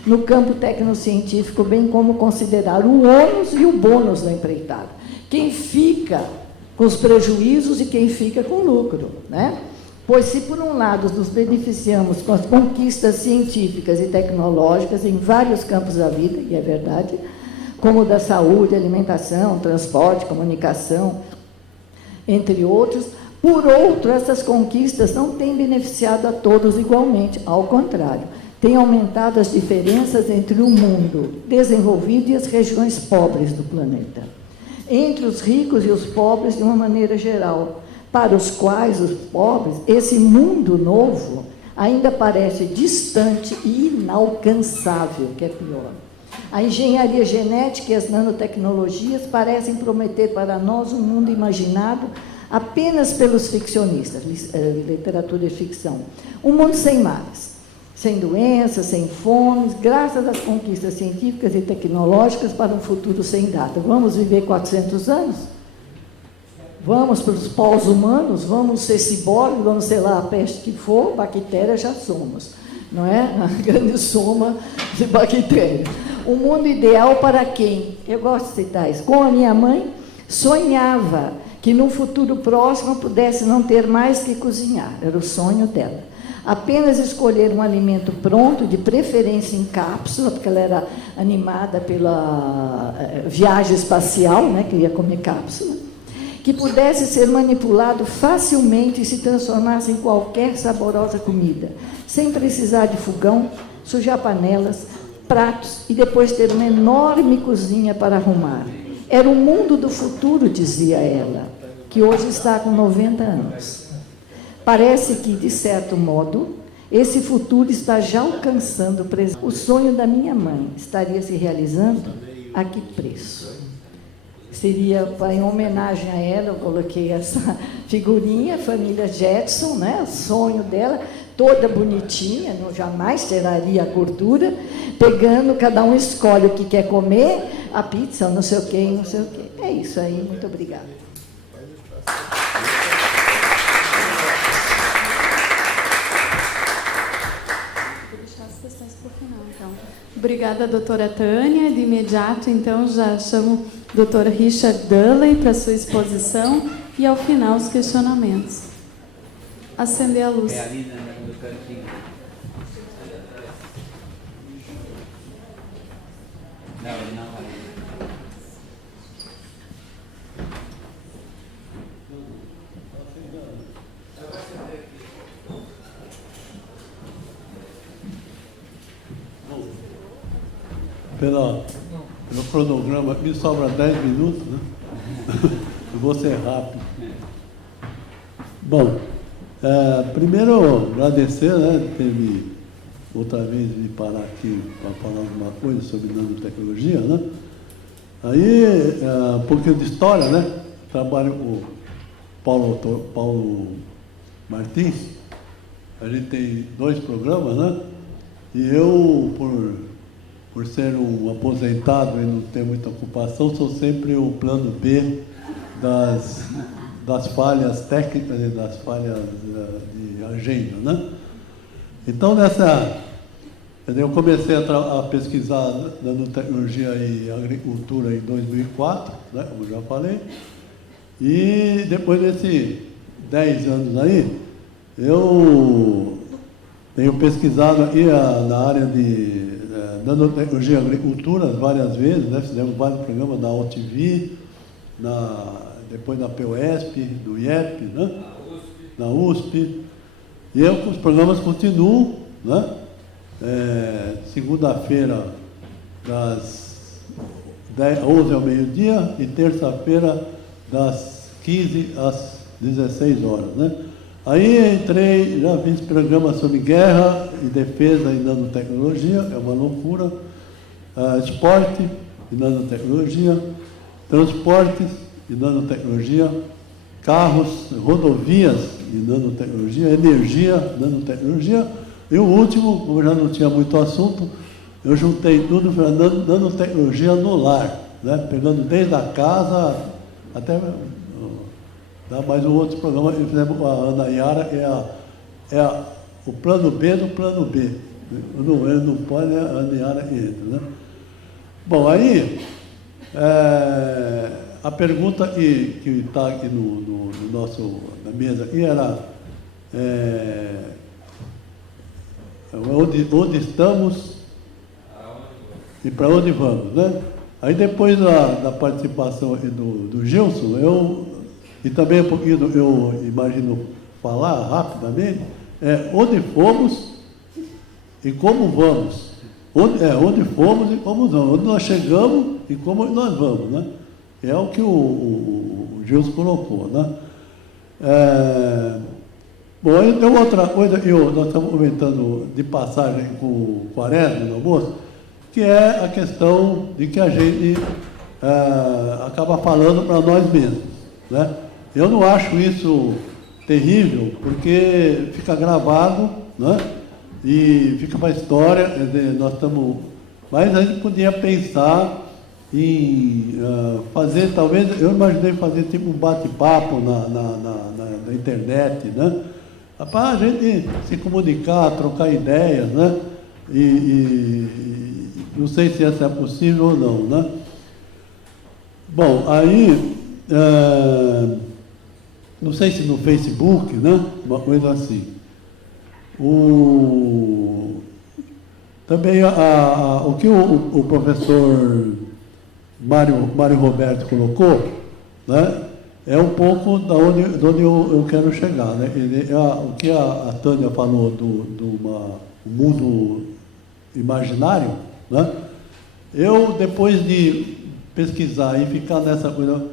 no campo tecnocientífico, bem como considerar o ônus e o bônus da empreitada. Quem fica com os prejuízos e quem fica com o lucro, né? Pois se, por um lado, nos beneficiamos com as conquistas científicas e tecnológicas em vários campos da vida, e é verdade, como o da saúde, alimentação, transporte, comunicação, entre outros, por outro, essas conquistas não têm beneficiado a todos igualmente, ao contrário, têm aumentado as diferenças entre o mundo desenvolvido e as regiões pobres do planeta, entre os ricos e os pobres de uma maneira geral, para os quais os pobres, esse mundo novo ainda parece distante e inalcançável, que é pior. A engenharia genética e as nanotecnologias parecem prometer para nós um mundo imaginado apenas pelos ficcionistas, literatura e ficção. Um mundo sem males, sem doenças, sem fomes, graças às conquistas científicas e tecnológicas para um futuro sem data. Vamos viver 400 anos? Vamos para os pós-humanos? Vamos ser ciborgue? Vamos ser lá a peste que for? Bactéria já somos, não é? A grande soma de bactérias. Um mundo ideal para quem? Eu gosto de citar isso. Com a minha mãe, sonhava que num futuro próximo pudesse não ter mais que cozinhar. Era o sonho dela. Apenas escolher um alimento pronto, de preferência em cápsula, porque ela era animada pela viagem espacial, né, que ia comer cápsula, que pudesse ser manipulado facilmente e se transformasse em qualquer saborosa comida, sem precisar de fogão, sujar panelas, pratos e depois ter uma enorme cozinha para arrumar. Era o mundo do futuro, dizia ela, que hoje está com 90 anos. Parece que, de certo modo, esse futuro está já alcançando o presente. O sonho da minha mãe estaria se realizando a que preço? Seria, em homenagem a ela, eu coloquei essa figurinha, família Jetson, né? O sonho dela, toda bonitinha, não jamais tiraria a gordura, pegando, cada um escolhe o que quer comer, a pizza, não sei o quê, não sei o quê. É isso aí, muito obrigada. Obrigada, doutora Tânia. De imediato, então, já chamo o doutor Richard Dudley para sua exposição e, ao final, os questionamentos. Acender a luz. É ali no cantinho. Não, ele não vai. Pelo cronograma aqui sobra 10 minutos, né? Eu vou ser rápido. Bom, primeiro agradecer, né, de ter me, outra vez, me parar aqui para falar alguma coisa sobre nanotecnologia, né? Aí, um pouquinho de história, né? Trabalho com o Paulo Martins, a gente tem 2 programas, né? E eu, por ser um aposentado e não ter muita ocupação, sou sempre o plano B das falhas técnicas e das falhas de agenda, né? Então, eu comecei a pesquisar nanotecnologia e agricultura em 2004, né, como já falei, e depois desses 10 anos aí, eu tenho pesquisado aqui na área de nanotecnologia e agricultura várias vezes, né? Fizemos vários programas na UTV, depois na PUESP, no IEP, né? Na USP. E os programas continuam, né? Segunda-feira, das 11 ao meio-dia, e terça-feira, das 15 às 16 horas, né? Aí entrei, já fiz programas sobre guerra e defesa e nanotecnologia, é uma loucura, esporte e nanotecnologia, transportes e nanotecnologia, carros, rodovias e nanotecnologia, energia, nanotecnologia, e o último, como já não tinha muito assunto, eu juntei tudo para nanotecnologia no lar, né? Pegando desde a casa até Tá? Mas o outro programa, fizemos, a Ana Yara o plano B do plano B. Ele não pode, a Ana Yara entra. Né? Bom, aí, a pergunta que está aqui na mesa aqui era onde estamos e para onde vamos, né? Aí depois da participação do Gilson, e também um pouquinho, eu imagino falar rapidamente, onde fomos e como vamos. Onde fomos e como vamos. Onde nós chegamos e como nós vamos, né? É o que o Gilson colocou, né? Bom, aí tem outra coisa que nós estamos comentando de passagem com o Quaresma no almoço, que é a questão de que a gente acaba falando para nós mesmos, né? Eu não acho isso terrível, porque fica gravado, né? E fica para a história, quer dizer, nós estamos... Mas a gente podia pensar em fazer, talvez, eu imaginei fazer tipo um bate-papo na internet, né? Para a gente se comunicar, trocar ideias, né? E não sei se essa é possível ou não, né? Bom, aí, não sei se no Facebook, né? Uma coisa assim. Também o que o professor Mário Roberto colocou, né? É um pouco de onde eu quero chegar, né? O que a Tânia falou do mundo imaginário, né? Eu, depois de pesquisar e ficar nessa coisa,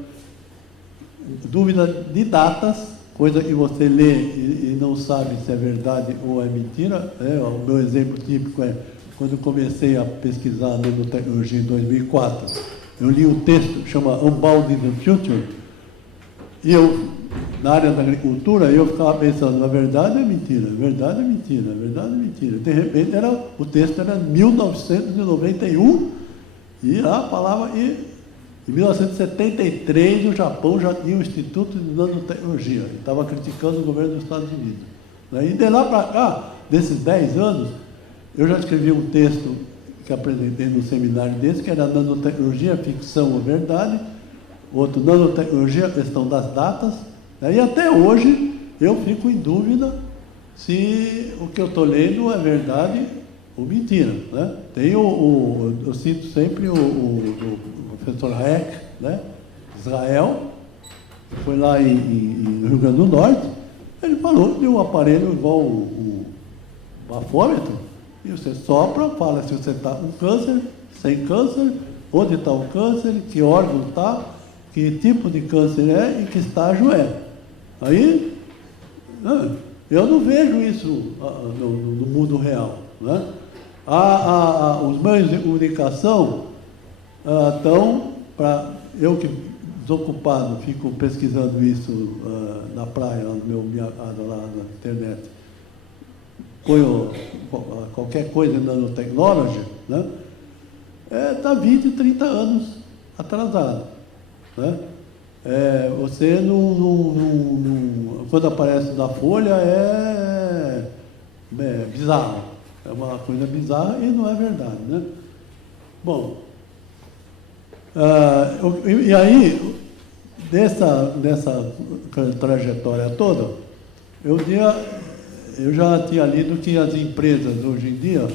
dúvida de datas, coisa que você lê e não sabe se é verdade ou é mentira, o meu exemplo típico é quando eu comecei a pesquisar nanotecnologia em 2004, eu li um texto que chama Unbound in the Future, e eu, na área da agricultura, eu ficava pensando, na verdade é mentira, verdade é mentira, verdade é mentira. De repente, o texto era 1991, e a palavra... Em 1973, o Japão já tinha um Instituto de Nanotecnologia, e estava criticando o governo dos Estados Unidos. E de lá para cá, desses 10 anos, eu já escrevi um texto que apresentei no seminário desse, que era Nanotecnologia, Ficção ou Verdade, outro, Nanotecnologia, Questão das Datas, e até hoje eu fico em dúvida se o que eu estou lendo é verdade ou mentira, né? Tem eu cito sempre o professor Heck, né? Israel, que foi lá no Rio Grande do Norte, ele falou de um aparelho igual o bafômetro, e você sopra, fala se você está com câncer, sem câncer, onde está o câncer, que órgão está, que tipo de câncer é e que estágio é. Aí, eu não vejo isso no mundo real, né? Os meios de comunicação estão, eu que desocupado, fico pesquisando isso na praia, lá na internet, ponho qualquer coisa em nanotecnologia, né? Está 20, 30 anos atrasado, né? Você quando aparece na Folha é bizarro, é uma coisa bizarra e não é verdade, né? Bom, e aí, dessa trajetória toda, eu já tinha lido que as empresas hoje em dia,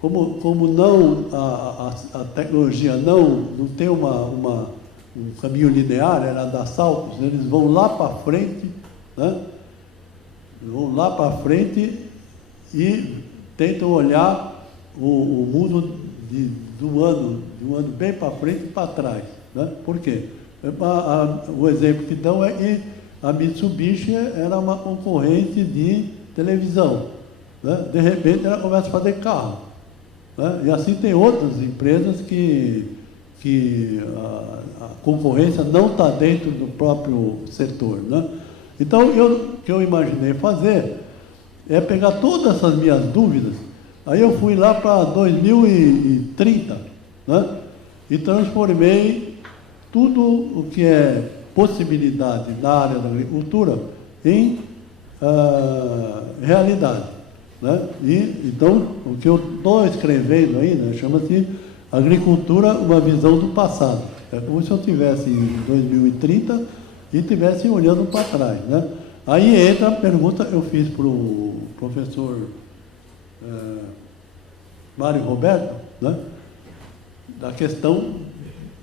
como não a tecnologia não tem um caminho linear, ela dá saltos, eles vão lá para frente, né? Vão lá para frente e tentam olhar o mundo de um ano bem para frente e para trás, né? Por quê? O exemplo que dão é que a Mitsubishi era uma concorrente de televisão, né? De repente ela começa a fazer carro, né? E assim tem outras empresas que a concorrência não está dentro do próprio setor, né? Então, o que eu imaginei fazer é pegar todas essas minhas dúvidas, aí eu fui lá para 2030, né? E transformei tudo o que é possibilidade da área da agricultura em realidade, né? E, então, o que eu estou escrevendo aí, né, chama-se Agricultura, uma visão do passado. É como se eu estivesse em 2030 e estivesse olhando para trás, né? Aí entra a pergunta que eu fiz para o professor Mário Roberto, né, da questão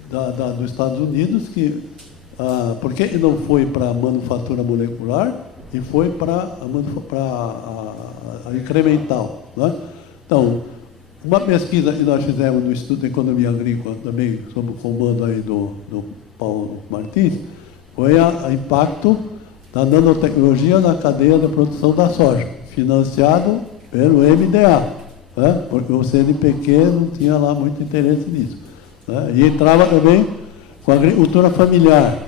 dos Estados Unidos, que por que não foi para a manufatura molecular e foi para a incremental, né? Então, uma pesquisa que nós fizemos no Instituto de Economia Agrícola, também sob o comando aí do Paulo Martins, foi o impacto da nanotecnologia na cadeia de produção da soja, financiado pelo MDA, né? Porque o CNPq não tinha lá muito interesse nisso, né? E entrava também com a agricultura familiar,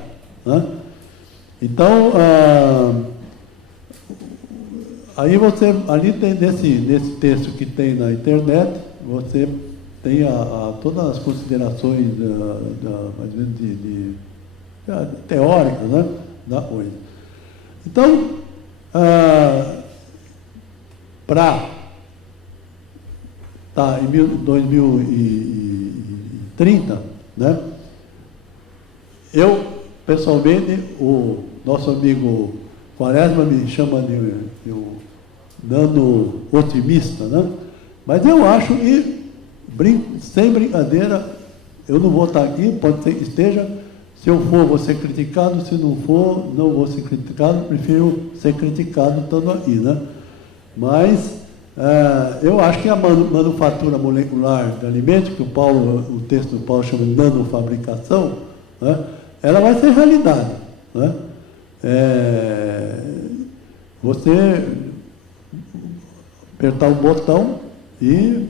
né? Então, aí você, ali tem nesse texto que tem na internet, você tem todas as considerações mais ou menos teóricas, né, da coisa. Então, em 2030, né, eu, pessoalmente, o nosso amigo Quaresma me chama de nano otimista, né? Mas eu acho que, sem brincadeira, eu não vou estar aqui, pode ser que esteja, se eu for, vou ser criticado, se não for, não vou ser criticado, prefiro ser criticado estando aqui, né? Mas eu acho que a manufatura molecular de alimentos, que o texto do Paulo chama de nanofabricação, né, ela vai ser realidade, né? Você apertar um botão e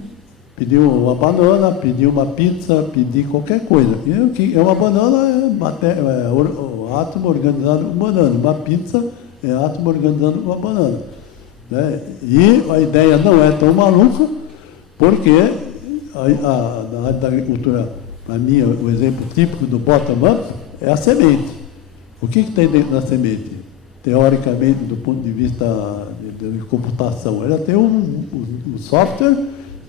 pedir uma banana, pedir uma pizza, pedir qualquer coisa. E o que é uma banana é o átomo organizado com banana. Uma pizza é átomo organizado com uma banana, né? E a ideia não é tão maluca, porque na área da agricultura, para mim, o exemplo típico do bottom-up é a semente. O que tem dentro da semente? Teoricamente, do ponto de vista de computação, ela tem um software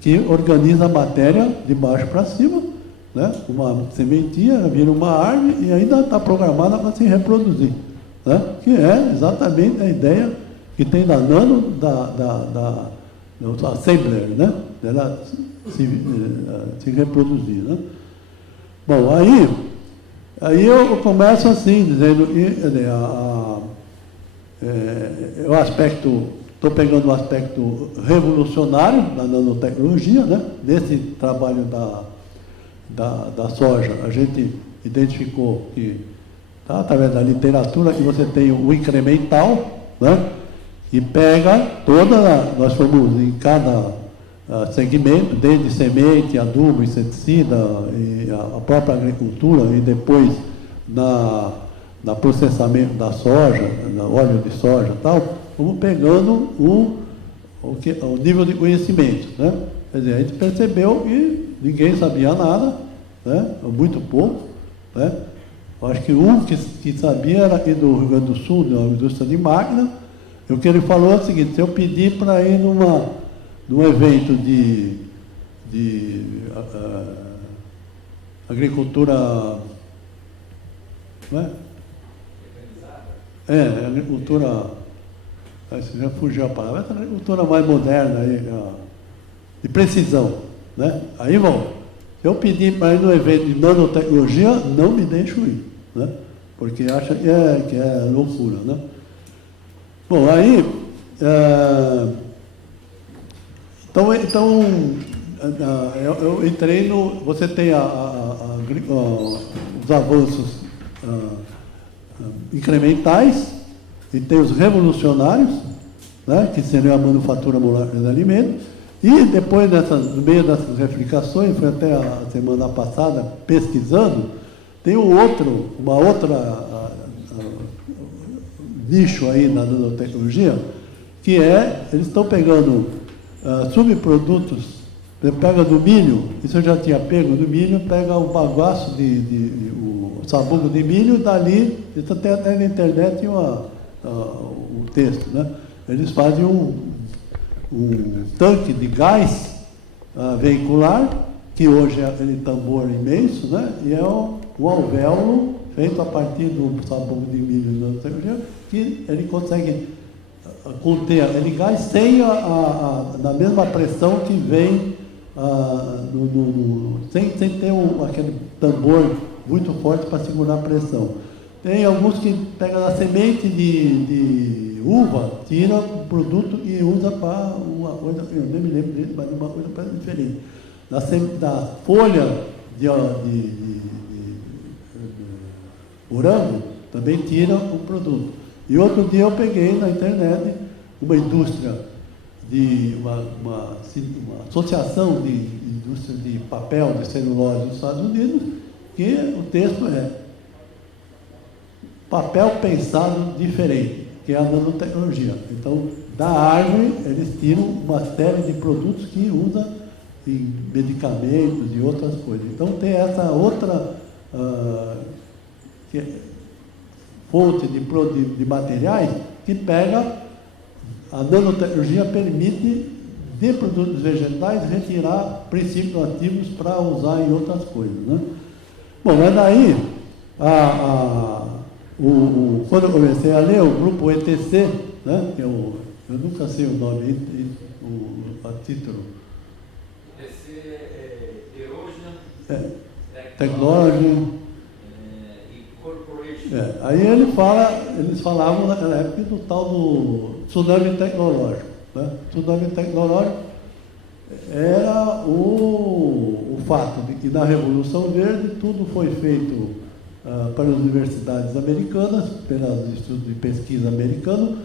que organiza a matéria de baixo para cima, né? Uma sementinha vira uma árvore e ainda está programada para se reproduzir, né? Que é exatamente a ideia que tem da nano, da assembler, né? Dela se reproduzir, né? Bom, aí eu começo assim, dizendo que o aspecto, estou pegando o aspecto revolucionário da nanotecnologia, né? Nesse trabalho da soja, a gente identificou que, através da literatura, que você tem o incremental, né? E pega nós fomos em cada segmento, desde semente, adubo, inseticida, e a própria agricultura, e depois na processamento da soja, no óleo de soja e tal, vamos pegando o nível de conhecimento, né? Quer dizer, a gente percebeu que ninguém sabia nada, né? Muito pouco, né? Acho que que sabia era aqui do Rio Grande do Sul, da indústria de máquina. O que ele falou é o seguinte: se eu pedir para ir num evento de agricultura, não é? Agricultura, já fugiu a palavra, essa agricultura mais moderna, de precisão, né? Aí vão. Se eu pedir para ir no evento de nanotecnologia, não me deixo ir, né? Porque acha que é loucura, né? Bom, aí, então eu entrei você tem os avanços incrementais e tem os revolucionários, né, que seriam a manufatura molecular de alimentos, e depois, no meio dessas replicações, foi até a semana passada pesquisando, tem uma outra nicho aí na nanotecnologia, que eles estão pegando subprodutos, você pega do milho, isso eu já tinha pego do milho, pega o bagaço sabugo de milho, dali, isso tem até na internet um texto, né? Eles fazem um tanque de gás veicular, que hoje é aquele tambor imenso, né? E é um alvéolo feito a partir do sabugo de milho, que ele consegue conter aquele gás sem na mesma pressão que vem sem ter aquele tambor muito forte para segurar a pressão. Tem alguns que pegam a semente de uva, tira o produto e usa para uma coisa, eu nem me lembro dele, mas uma coisa diferente. Da folha de morango, também tira o produto. E outro dia eu peguei na internet uma indústria uma associação de indústria de papel, de celulose dos Estados Unidos, que o texto é papel pensado diferente, que é a nanotecnologia. Então, da árvore, eles tiram uma série de produtos que usam em medicamentos e outras coisas. Então, tem essa outra fonte de materiais que pega. A nanotecnologia permite, de produtos vegetais, retirar princípios ativos para usar em outras coisas, né? Bom, mas daí, quando eu comecei a ler, o grupo ETC, né, que eu nunca sei o nome, a título. ETC é Erosion Technology Corporation. Aí eles falavam naquela época do tal do tsunami tecnológico, né? Tsunami tecnológico era o fato de que na Revolução Verde tudo foi feito para as universidades americanas, pelos institutos de pesquisa americanos,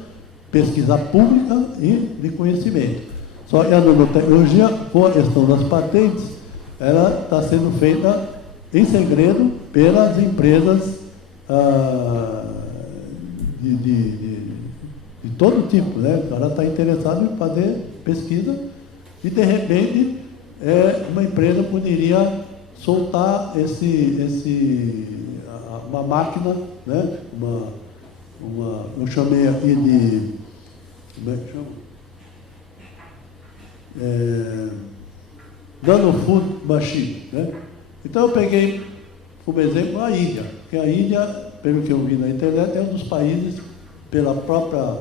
pesquisa pública e de conhecimento. Só que a nanotecnologia, com a questão das patentes, ela está sendo feita em segredo pelas empresas de todo tipo, né? O cara está interessado em fazer pesquisa e, de repente, uma empresa poderia soltar uma máquina, né? Eu chamei aqui de... Como é que chama? Nano Food Machine, né? Então, eu peguei como exemplo a Índia, porque a Índia, pelo que eu vi na internet, é um dos países, pela própria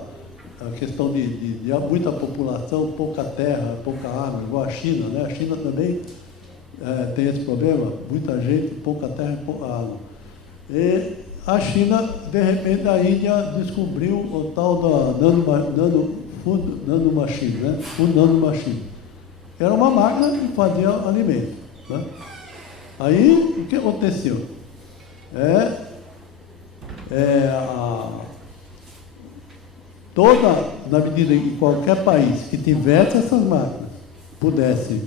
questão de muita população, pouca terra, pouca água, igual a China, né? A China também tem esse problema, muita gente, pouca terra e pouca água. E a China, de repente, a Índia descobriu o tal da Nano Machine, né? Food Nano Machine. Era uma máquina que fazia alimento, né? Aí, o que aconteceu? Na medida em que qualquer país que tivesse essas máquinas pudesse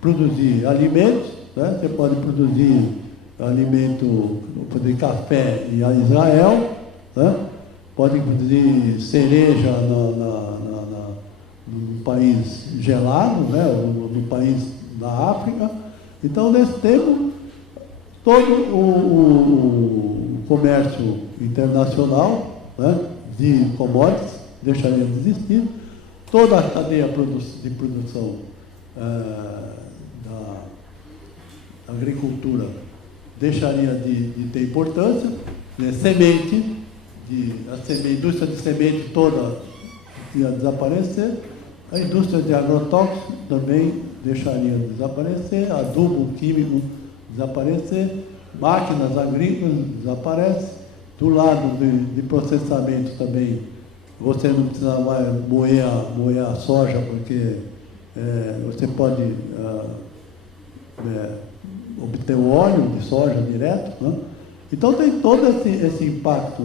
produzir alimentos, né? Você pode produzir alimento, produzir café em Israel, né? Pode produzir cereja num país gelado, né? No país da África. Então, nesse tempo, todo o comércio internacional, né, de commodities deixaria de existir, toda a cadeia de produção da agricultura deixaria de ter importância, né, a indústria de semente toda ia desaparecer, a indústria de agrotóxicos também deixaria de desaparecer, adubo químico desaparecer, máquinas agrícolas desaparecem, do lado de processamento também, você não precisa mais moer a soja, porque você pode obter o óleo de soja direto, né? Então tem todo esse impacto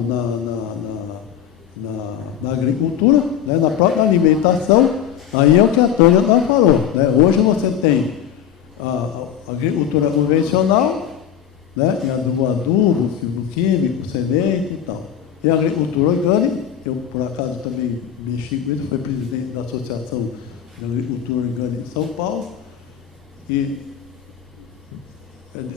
na agricultura, né? Na própria alimentação. Aí é o que a Tânia falou, né? Hoje você tem a agricultura convencional, né? E adubo químico, semente e tal. E a agricultura orgânica, eu por acaso também mexi com isso, fui presidente da Associação de Agricultura Orgânica de São Paulo, e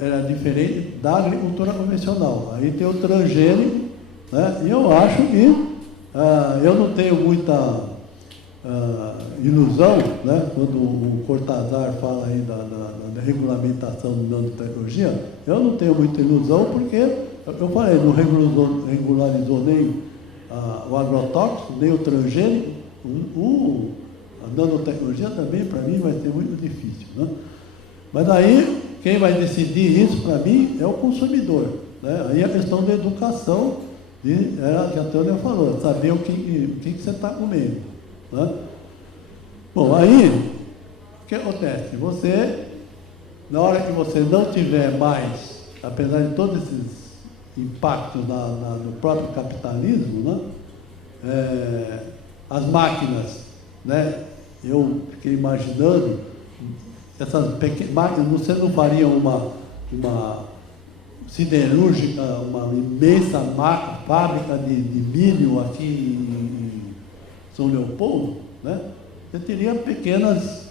era diferente da agricultura convencional. Aí tem o transgênico, né? E eu acho que eu não tenho muita ilusão, né? Quando o Cortázar fala aí da regulamentação da nanotecnologia, eu não tenho muita ilusão porque, eu falei, não regularizou nem o agrotóxico, nem o transgênico. A nanotecnologia também, para mim, vai ser muito difícil, né? Mas aí, quem vai decidir isso, para mim, é o consumidor, né? Aí a questão da educação, era que a Tânia falou, saber o que você está comendo, né? Bom, aí, o que acontece? Você, na hora que você não tiver mais, apesar de todos esses impactos no próprio capitalismo, né? As máquinas, né? Eu fiquei imaginando, essas pequenas máquinas, você não faria uma siderúrgica, uma imensa fábrica de milho aqui em São Leopoldo, né? Você teria pequenas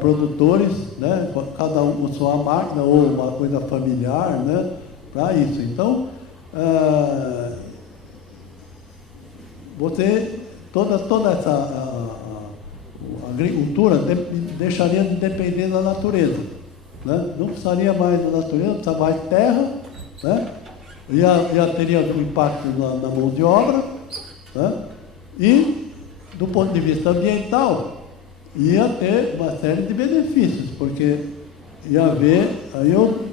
produtores, né? Cada um com sua máquina ou uma coisa familiar, né? Para isso. Então, você, toda essa agricultura deixaria de depender da natureza, né? Não precisaria mais da natureza, não precisaria mais de terra, né? Já teria um impacto na mão de obra, né? E, do ponto de vista ambiental, ia ter uma série de benefícios, porque ia haver, aí eu,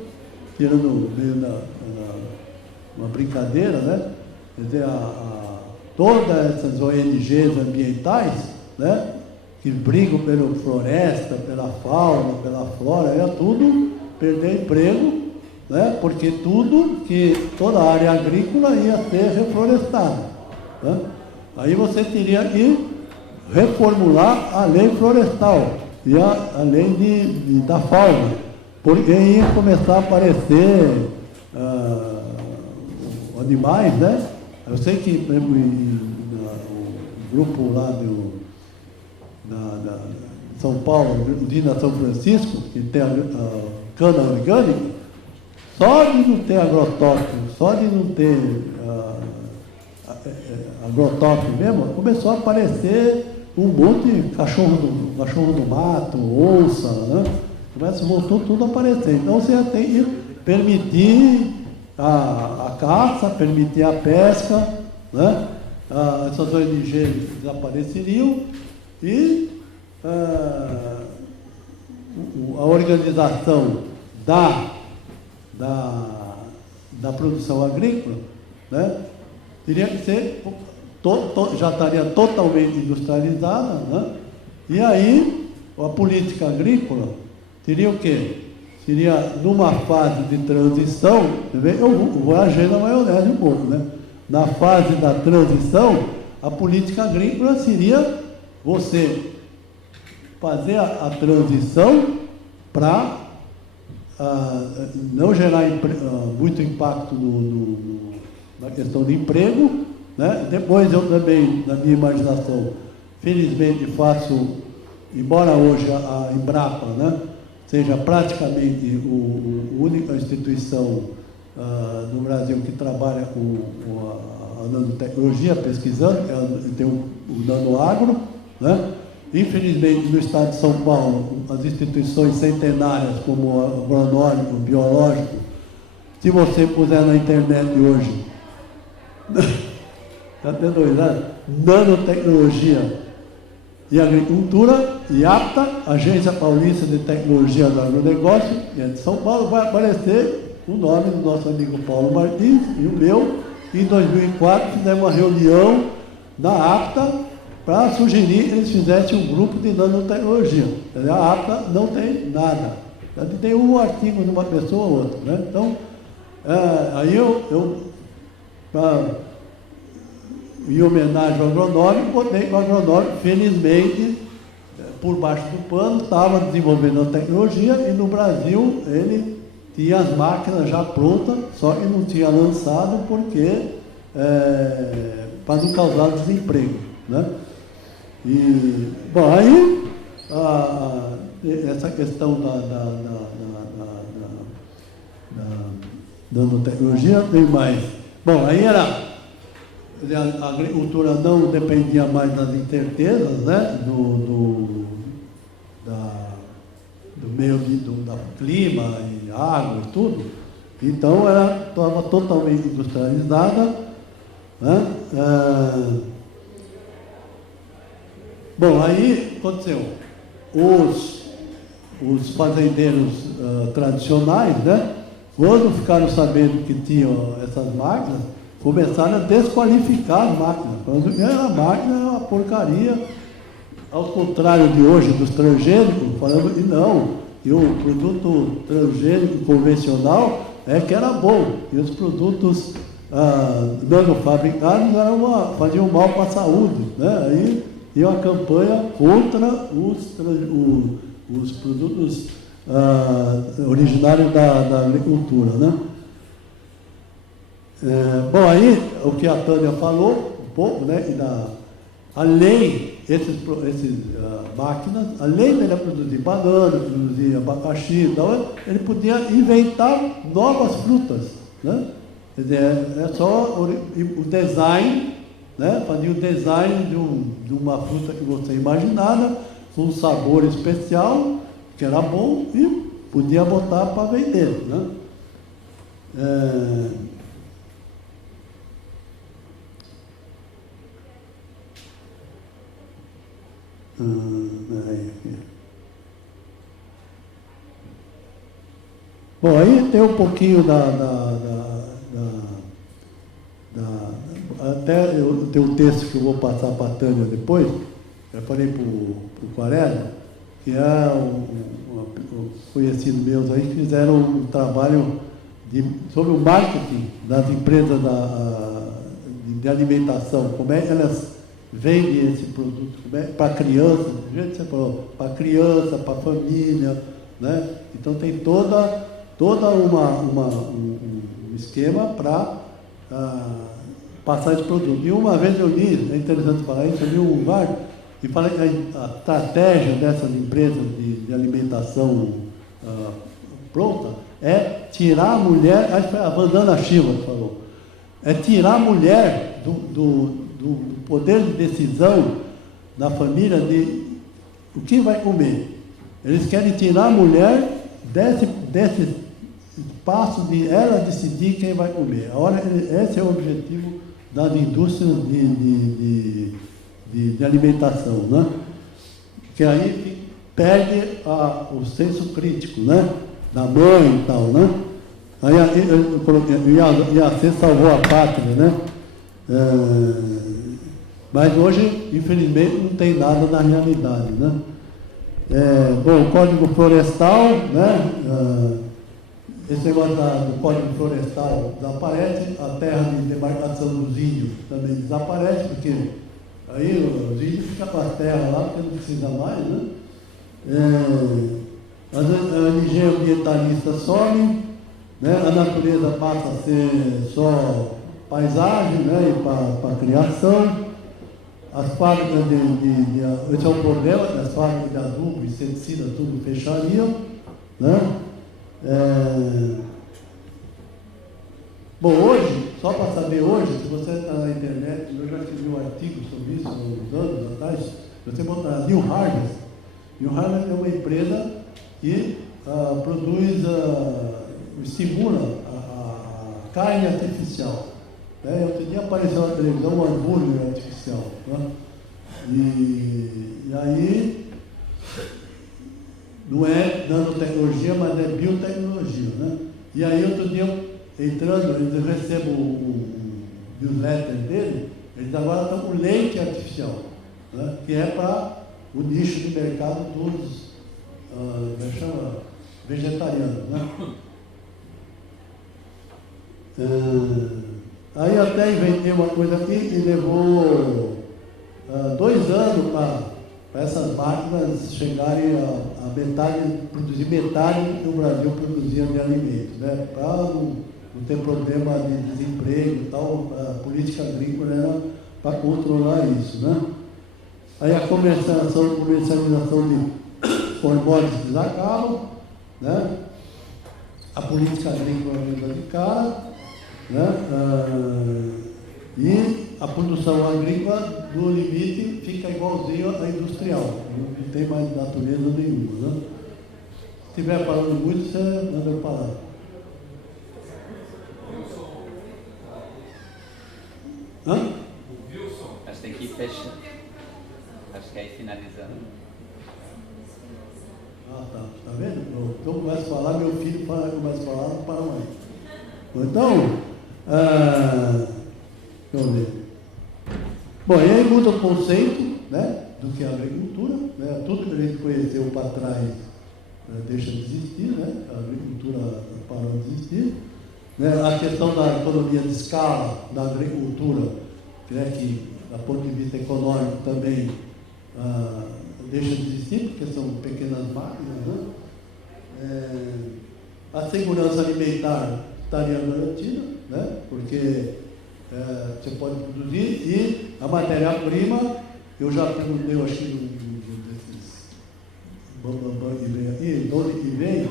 tirando meio uma brincadeira, né? Quer dizer, todas essas ONGs ambientais, né? Que brigam pela floresta, pela fauna, pela flora, ia tudo perder emprego, né? Porque toda a área agrícola ia ser reflorestada, né? Aí você teria que reformular a lei florestal e a lei da fauna, porque ia começar a aparecer animais, né? Eu sei que, por exemplo, o grupo lá de São Paulo, Usina São Francisco, que tem a cana orgânica, só de não ter agrotóxico, só de não ter agrotóxico mesmo, começou a aparecer um monte de cachorro do mato, onça, né? Voltou tudo a aparecer. Então você tem que permitir a caça, permitir a pesca, né? Essas ONGs desapareceriam e a organização da produção agrícola, né? Teria que ser, já estaria totalmente industrializada, né? E aí a política agrícola teria o quê? Seria numa fase de transição, eu vou agir na maionese um pouco, né? Na fase da transição, a política agrícola seria você fazer a transição para não gerar muito impacto na questão de emprego, né? Depois eu também, na minha imaginação, felizmente faço, embora hoje a Embrapa, né, seja praticamente a única instituição no Brasil que trabalha com a nanotecnologia, pesquisando, tem o nanoagro, né? Infelizmente, no estado de São Paulo, as instituições centenárias, como o agronômico, o biológico, se você puser na internet hoje, está tendo olhado, nanotecnologia e agricultura, IAPTA, Agência Paulista de Tecnologia do Agronegócio, e é de São Paulo, vai aparecer o nome do nosso amigo Paulo Martins e o meu. Em 2004, fizemos uma reunião na APTA para sugerir que eles fizessem um grupo de nanotecnologia. A APTA não tem nada. Tem um artigo de uma pessoa ou outra, né? Então, aí em homenagem ao agronômico, botei que o agronômico, felizmente, por baixo do pano, estava desenvolvendo a tecnologia e no Brasil ele tinha as máquinas já prontas, só que não tinha lançado porque para não causar desemprego, né? E, bom, aí essa questão nanotecnologia, tem mais. Bom, aí a agricultura não dependia mais das incertezas, né, do meio do clima e água e tudo. Então ela estava totalmente industrializada, né? Bom, aí aconteceu, os fazendeiros tradicionais, né, quando ficaram sabendo que tinham essas máquinas, começaram a desqualificar as máquinas, falando que a máquina é uma porcaria, ao contrário de hoje dos transgênicos, falando que não, que o produto transgênico convencional é que era bom, e os produtos nanofabricados faziam mal para a saúde, né? Aí ia uma campanha contra os produtos originários da agricultura, né? Bom, aí o que a Tânia falou um pouco, né? Além essas máquinas, além de ele produzir banana, produzir abacaxi e tal, ele podia inventar novas frutas, né? Quer dizer, é só o design, né? Fazia o design de uma fruta que você imaginava, com um sabor especial, que era bom, e podia botar para vender, né? Bom, aí tem um pouquinho até eu tenho um texto que eu vou passar para a Tânia depois, eu falei para o Quaresma, que é um conhecido meus aí, que fizeram um trabalho sobre o marketing das empresas de alimentação, como é que elas vendem esse produto para criança, do jeito que você falou, para criança, para família, né? Então tem toda um esquema para passar esse produto. E uma vez eu li, é interessante falar isso, eu li um lugar e falei que a estratégia dessas empresas de alimentação pronta é tirar a mulher, acho que foi a Vandana Shiva que falou, é tirar a mulher do poder de decisão da família de o que vai comer. Eles querem tirar a mulher desse espaço de ela decidir quem vai comer. Esse é o objetivo das indústrias de alimentação, né? Que aí perde o senso crítico, né? Da mãe e tal, né? Aí eu coloquei, Iacê salvou a pátria, né? Mas hoje, infelizmente, não tem nada na realidade, né? Bom, o Código Florestal, né? Esse negócio do Código Florestal desaparece, a terra de demarcação dos índios também desaparece, porque aí os índios ficam com a terra lá, porque não precisa mais, né? A energia ambientalista some, né? A natureza passa a ser só paisagem, né? E para criação. As fábricas esse é o problema, as fábricas de adubo, inseticida, tudo fechariam, né? Bom, hoje, só para saber hoje, se você está na internet, eu já escrevi um artigo sobre isso há uns anos atrás, você botar New Harvest. New Harvest é uma empresa que produz, estimula a carne artificial. Outro dia apareceu na televisão um hambúrguer artificial. Né? E aí, não é nanotecnologia, mas é biotecnologia. Né? E aí, outro dia, eu recebo o newsletter dele, eles agora estão com leite artificial, né? Que é para o nicho de mercado dos vegetarianos. Né? Aí até inventei uma coisa aqui e levou 2 anos para essas máquinas chegarem a produzir metade do que o Brasil produzia de alimentos, né? Para não ter problema de desemprego e tal, a política agrícola era para controlar isso, né? Aí a comercialização de hormônios acabam, né? a política agrícola anda de cara, né? E a produção agrícola, no limite, fica igualzinho à industrial, não tem mais natureza nenhuma. Né? Se estiver falando muito, você manda eu parar. Hã? Acho que tem que ir fechando. Acho que é ir finalizando. Ah, tá vendo? Então começa a falar, meu filho começa a falar, não para mais. Então, deixa eu ver. Bom, e aí muda o conceito, né, do que é a agricultura, né? Tudo que a gente conheceu para trás deixa de existir, né? A agricultura parou de existir. Né? A questão da economia de escala, da agricultura, né, que, do ponto de vista econômico, também deixa de existir, porque são pequenas máquinas. Né? A segurança alimentar estaria garantida, né? Porque você pode produzir, e a matéria-prima, eu já perguntei, eu acho que desses bambambam que vem aqui, onde que vem,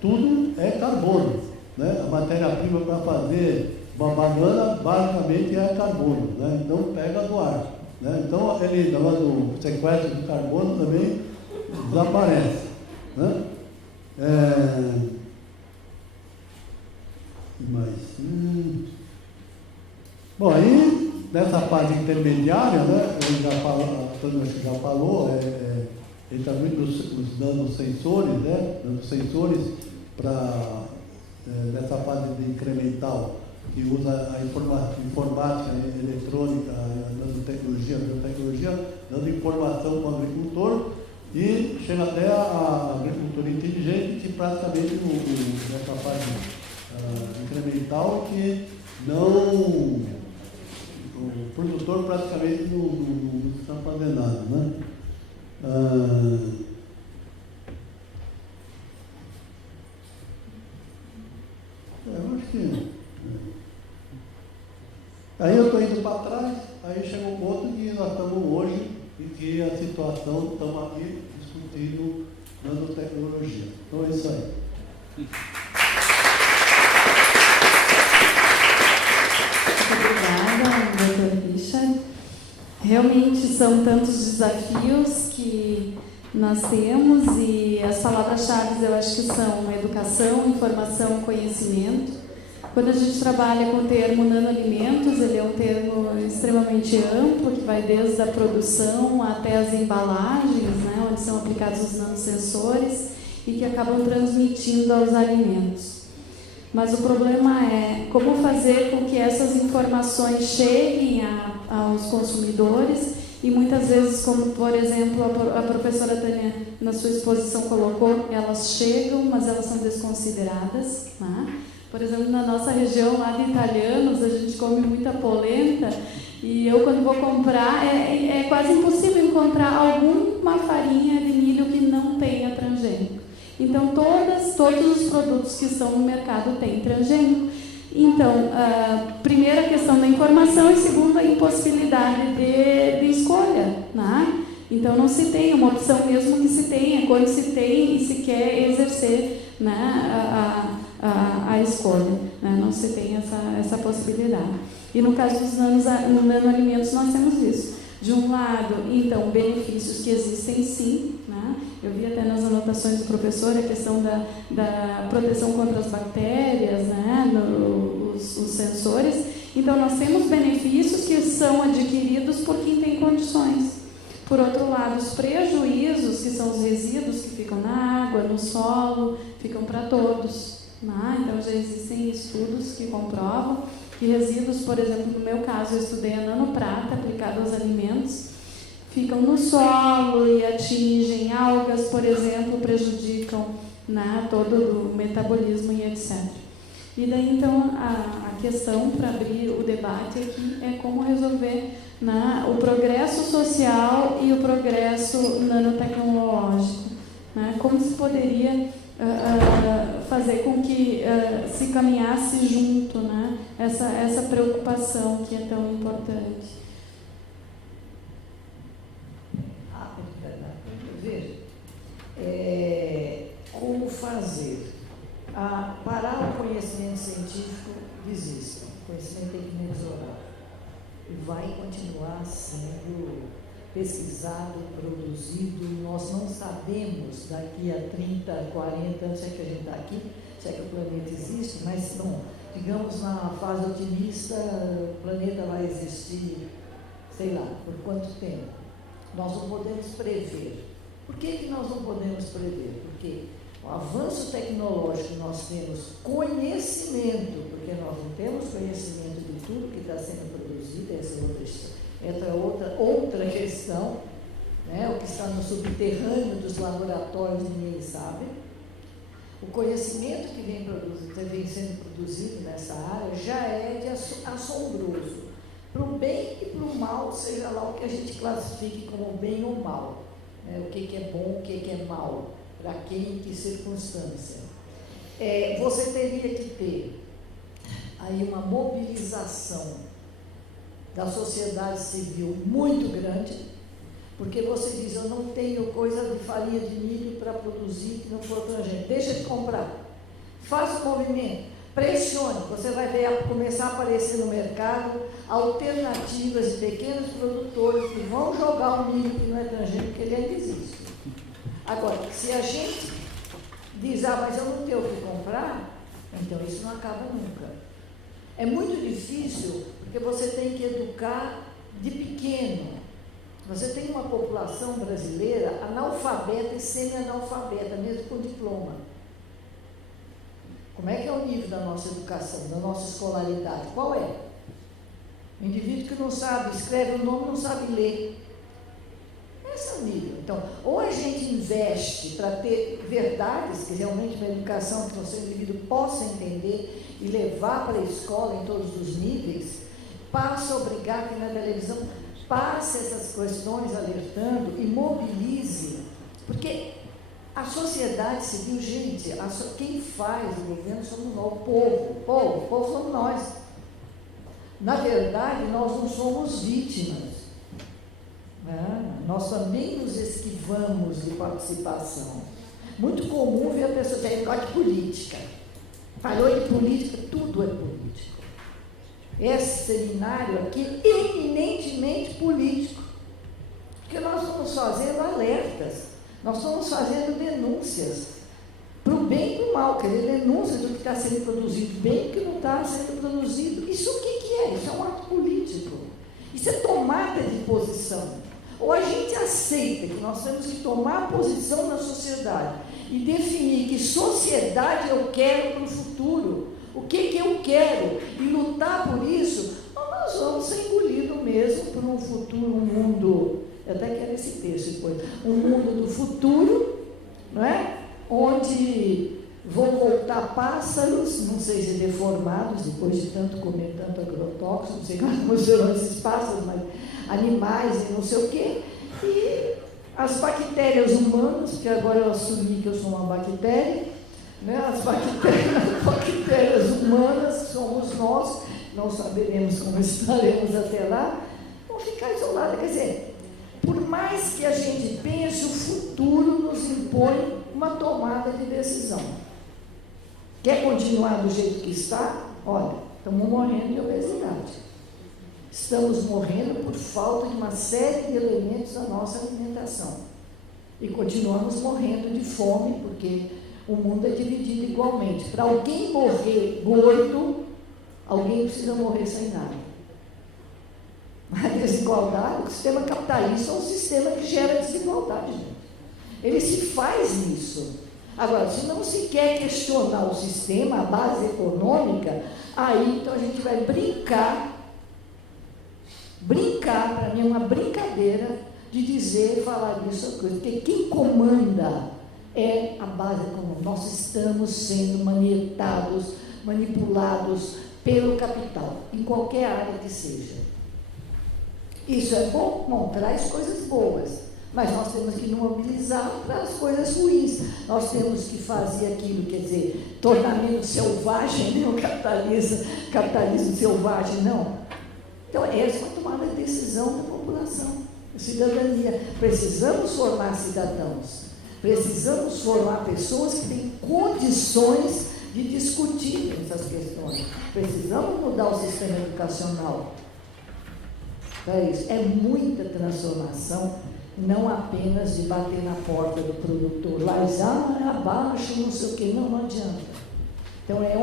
tudo é carbono. Né? A matéria-prima para fazer uma banana, basicamente, é carbono. Né? Então, pega do ar. Né? Então, ele, o sequestro de carbono também desaparece. Né? Bom, aí, nessa fase intermediária, né, a Tânia já falou, entra muito os nanosensores, né, nanosensores para, nessa fase de incremental, que usa a informática, a eletrônica, a nanotecnologia, a biotecnologia, dando informação para o agricultor, e chega até a agricultura inteligente, que praticamente nessa fase incremental, que o produtor praticamente não está fazendo nada. Né? Eu acho que... Aí eu estou indo para trás, aí chega um ponto que nós estamos hoje, e que a situação, estamos aqui discutindo nanotecnologia. Então é isso aí. Obrigada, Dr. Richard. Realmente são tantos desafios que nós temos, e as palavras-chave eu acho que são educação, informação, conhecimento. Quando a gente trabalha com o termo nanoalimentos, ele é um termo extremamente amplo, que vai desde a produção até as embalagens, né, onde são aplicados os nanosensores e que acabam transmitindo aos alimentos. Mas o problema é como fazer com que essas informações cheguem aos consumidores, e muitas vezes, como por exemplo a professora Tânia na sua exposição colocou, elas chegam, mas elas são desconsideradas. Né? Por exemplo, na nossa região lá de italianos, a gente come muita polenta, e eu quando vou comprar, é quase impossível encontrar alguma farinha de milho que não tenha transgênico. Então, todos os produtos que estão no mercado têm transgênico. Então, primeiro a questão da informação, e segundo a impossibilidade de escolha. Né? Então, não se tem uma opção, mesmo que se tenha, quando se tem e se quer exercer, né, a escolha. Né? Não se tem essa possibilidade. E no caso dos nanoalimentos, nós temos isso. De um lado, então, benefícios que existem sim, né? Eu vi até nas anotações do professor a questão da proteção contra as bactérias, né? Os sensores. Então, nós temos benefícios que são adquiridos por quem tem condições. Por outro lado, os prejuízos, que são os resíduos que ficam na água, no solo, ficam para todos. Né? Então, já existem estudos que comprovam que resíduos, por exemplo, no meu caso, eu estudei a nanoprata aplicada aos alimentos, ficam no solo e atingem algas, por exemplo, prejudicam, né, todo o metabolismo e etc. E daí, então, a questão para abrir o debate aqui é como resolver, né, o progresso social e o progresso nanotecnológico. Né? Como se poderia fazer com que se caminhasse junto, né, essa preocupação que é tão importante. Veja, como fazer? Parar o conhecimento científico desiste. O conhecimento tem que melhorar. E vai continuar sendo pesquisado, produzido. Nós não sabemos daqui a 30, 40 anos, se é que a gente está aqui, se é que o planeta existe, mas, bom, digamos na fase otimista, o planeta vai existir, sei lá, por quanto tempo. Nós não podemos prever. Por que nós não podemos prever? Porque o avanço tecnológico, nós temos conhecimento, porque nós não temos conhecimento de tudo que está sendo produzido, essa é outra questão, né? O que está no subterrâneo dos laboratórios ninguém sabe. O conhecimento que vem sendo produzido nessa área já é de assombroso. Para o bem e para o mal, seja lá o que a gente classifique como bem ou mal. Né? O que é bom, o que é mal, para quem, em que circunstância. Você teria que ter aí uma mobilização da sociedade civil muito grande, porque você diz, eu não tenho coisa de farinha de milho para produzir que não for para a gente, deixa de comprar, faça um movimento, pressione, você vai ver começar a aparecer no mercado alternativas de pequenos produtores que vão jogar o milho que não é transgênico, porque ele ainda existe. Agora, se a gente diz, mas eu não tenho o que comprar, então isso não acaba nunca. É muito difícil, porque você tem que educar de pequeno. Você tem uma população brasileira analfabeta e semi-analfabeta, mesmo com diploma. Como é que é o nível da nossa educação, da nossa escolaridade? Qual é? O indivíduo que não sabe, escreve o nome, não sabe ler. Esse é o nível. Então, ou a gente investe para ter verdades, que realmente uma educação que o seu indivíduo possa entender e levar para a escola em todos os níveis, passa a obrigar que na televisão passe essas questões alertando e mobilize, porque a sociedade civil, gente, quem faz o governo somos nós, o povo somos nós. Na verdade, nós não somos vítimas. Nós também nos esquivamos de participação. Muito comum ver a pessoa ter negócio de política. Falou de política, tudo é político. Esse seminário aqui é eminentemente político. Porque nós estamos fazendo alertas, nós estamos fazendo denúncias para o bem e para o mal, quer dizer, denúncias do que está sendo produzido bem e do que não está sendo produzido. Isso o que é? Isso é um ato político. Isso é tomada de posição. Ou a gente aceita que nós temos que tomar posição na sociedade e definir que sociedade eu quero para o futuro, o que eu quero, e lutar por isso, ou nós vamos ser engolidos mesmo por um futuro, um mundo, eu até quero esse texto depois, um mundo do futuro, não é? Onde vão voltar pássaros, não sei se deformados, depois de tanto comer tanto agrotóxico, não sei como serão esses pássaros, mas animais e não sei o quê, e as bactérias humanas, que agora eu assumi que eu sou uma bactéria, né? As bactérias humanas, somos nós, não saberemos como estaremos até lá, vão ficar isoladas. Quer dizer, por mais que a gente pense, o futuro nos impõe uma tomada de decisão. Quer continuar do jeito que está? Olha, estamos morrendo de obesidade. Estamos morrendo por falta de uma série de elementos da nossa alimentação. E continuamos morrendo de fome, porque o mundo é dividido igualmente. Para alguém morrer gordo, alguém precisa morrer sem nada. A desigualdade, o sistema capitalista é um sistema que gera desigualdade, gente. Ele se faz nisso. Agora, se não se quer questionar o sistema, a base econômica, aí então a gente vai brincar, para mim é uma brincadeira de dizer, falar disso, porque quem comanda é a base econômica. Nós estamos sendo manietados, manipulados pelo capital, em qualquer área que seja. Isso é bom? Bom, traz coisas boas, mas nós temos que nos mobilizar para as coisas ruins. Nós temos que fazer aquilo, quer dizer, tornar menos selvagem, né? O capitalismo selvagem, não. Então, essa é uma tomada de decisão da população, da cidadania. Precisamos formar cidadãos, precisamos formar pessoas que têm condições de discutir essas questões. Precisamos mudar o sistema educacional. É isso. É muita transformação, não apenas de bater na porta do produtor, lá abaixo, não sei o quê, não adianta. Então, é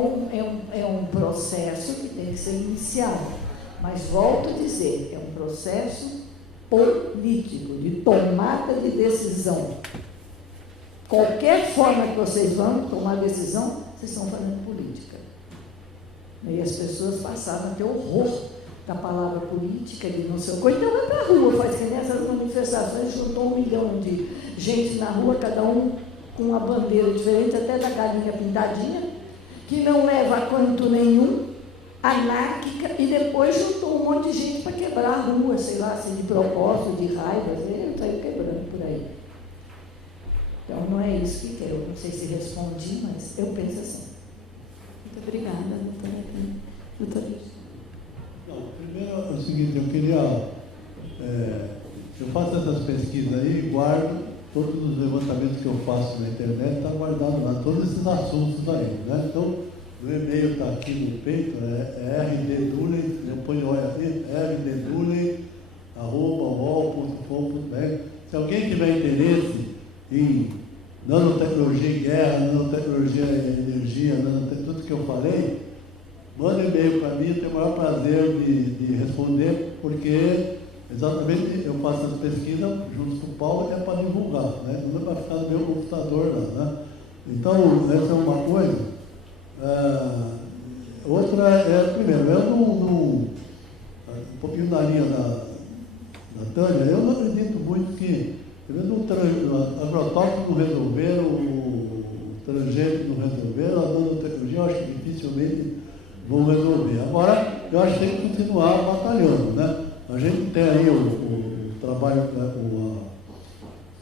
um processo que tem que ser iniciado. Mas, volto a dizer, é um processo político, de tomada de decisão. Qualquer forma que vocês vão tomar decisão, vocês estão fazendo política. E as pessoas passaram a ter horror da palavra política, de não sei o que. Então vai para a rua, faz que nessas manifestações juntou 1 milhão de gente na rua, cada um com uma bandeira diferente, até da galinha pintadinha, que não leva a canto nenhum, anárquica, e depois juntou um monte de gente para quebrar a rua, sei lá, assim, de propósito, de raiva, ele saiu quebrando por aí. Então, não é isso que quero. Eu não sei se respondi, mas eu penso assim. Muito obrigada, doutora. Não, primeiro é o seguinte, eu queria... eu faço essas pesquisas aí e guardo todos os levantamentos que eu faço na internet, está guardado lá, todos esses assuntos aí, né? Então, o e-mail está aqui no peito, é rddulen, eu ponho aqui, rddulen@uol.com.br. Se alguém tiver interesse em nanotecnologia em guerra, nanotecnologia em energia, tudo que eu falei, manda e-mail para mim, eu tenho o maior prazer de responder, porque exatamente eu faço as pesquisas junto com o Paulo, é para divulgar, né? Não vai ficar no meu computador lá, né? Então, essa é uma coisa. Outra primeiro, eu um pouquinho na linha da Tânia, eu não acredito muito que agrotóxicos não resolveram, o transgênico não resolveram, a nanotecnologia eu acho que dificilmente vão resolver. Agora, eu acho que tem que continuar batalhando, né? A gente tem aí o trabalho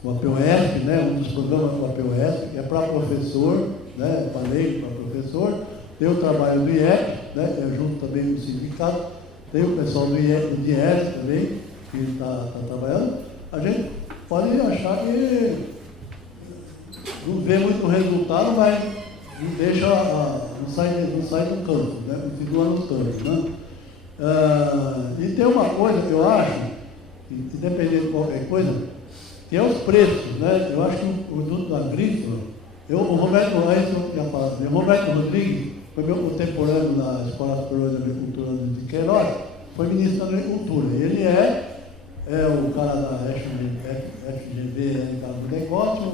com a POS, né? Um dos programas com a POS, que é para professor, né? Falei para professor, tem o trabalho do IEP, né? É junto também com o sindicato, tem o pessoal do IES também, que está trabalhando. A gente pode achar que não vê muito resultado, mas não deixa, não sai do campo, né? Continua no campo, né? E tem uma coisa que eu acho, independente de qualquer coisa, que é os preços, né? Eu acho que o produto agrícola, o Roberto Rodrigues foi meu contemporâneo na Escola Superior de Agricultura de Queiroz, foi ministro da Agricultura. Ele é o cara da FGV, né, cara do negócio,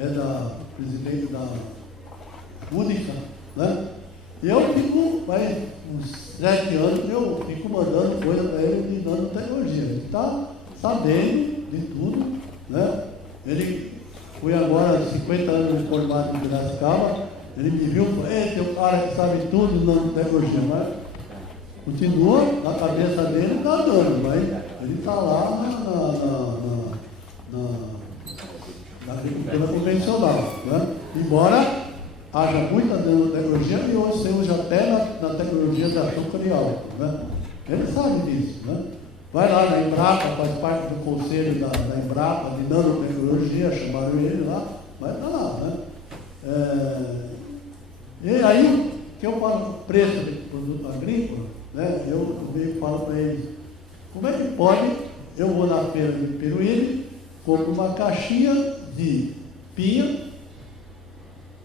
é da presidente da Única, né? E eu fico, faz uns 7 anos, eu fico mandando coisa para ele de nanotecnologia. Ele está sabendo de tudo, né? Ele foi agora 50 anos de formado em Piracicaba, ele me viu e falou, tem um cara que sabe tudo de nanotecnologia, mas continua, na cabeça dele está dando, mas ele está lá na agricultura convencional, né? Embora haja muita nanotecnologia e hoje se usa até na tecnologia de açúcar e álcool, né? Ele sabe disso, né? Vai lá na Embrapa, faz parte do conselho da Embrapa de nanotecnologia, chamaram ele lá, vai para lá, né? E aí, que eu falo preço de produto agrícola, né? Eu meio falo para eles, como é que pode, eu vou na feira de Peruíbe, compro uma caixinha de pinha,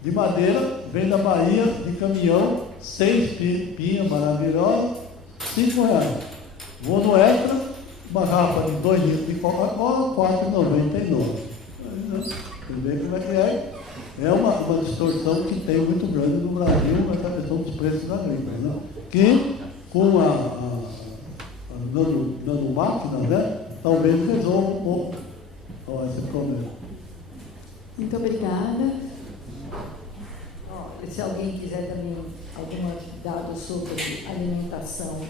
de madeira, vem da Bahia, de caminhão, 6 pinhas maravilhosas, R$5. Vou no Extra, uma garrafa de 2 litros de Coca-Cola, R$4,99. Você vê como é que é? É uma distorção que tem muito grande no Brasil, essa questão dos preços agrícolas, né? Que com a nanomáquina, né, talvez resolva um pouco esse problema. Muito obrigada. Se alguém quiser também algum dado sobre alimentação,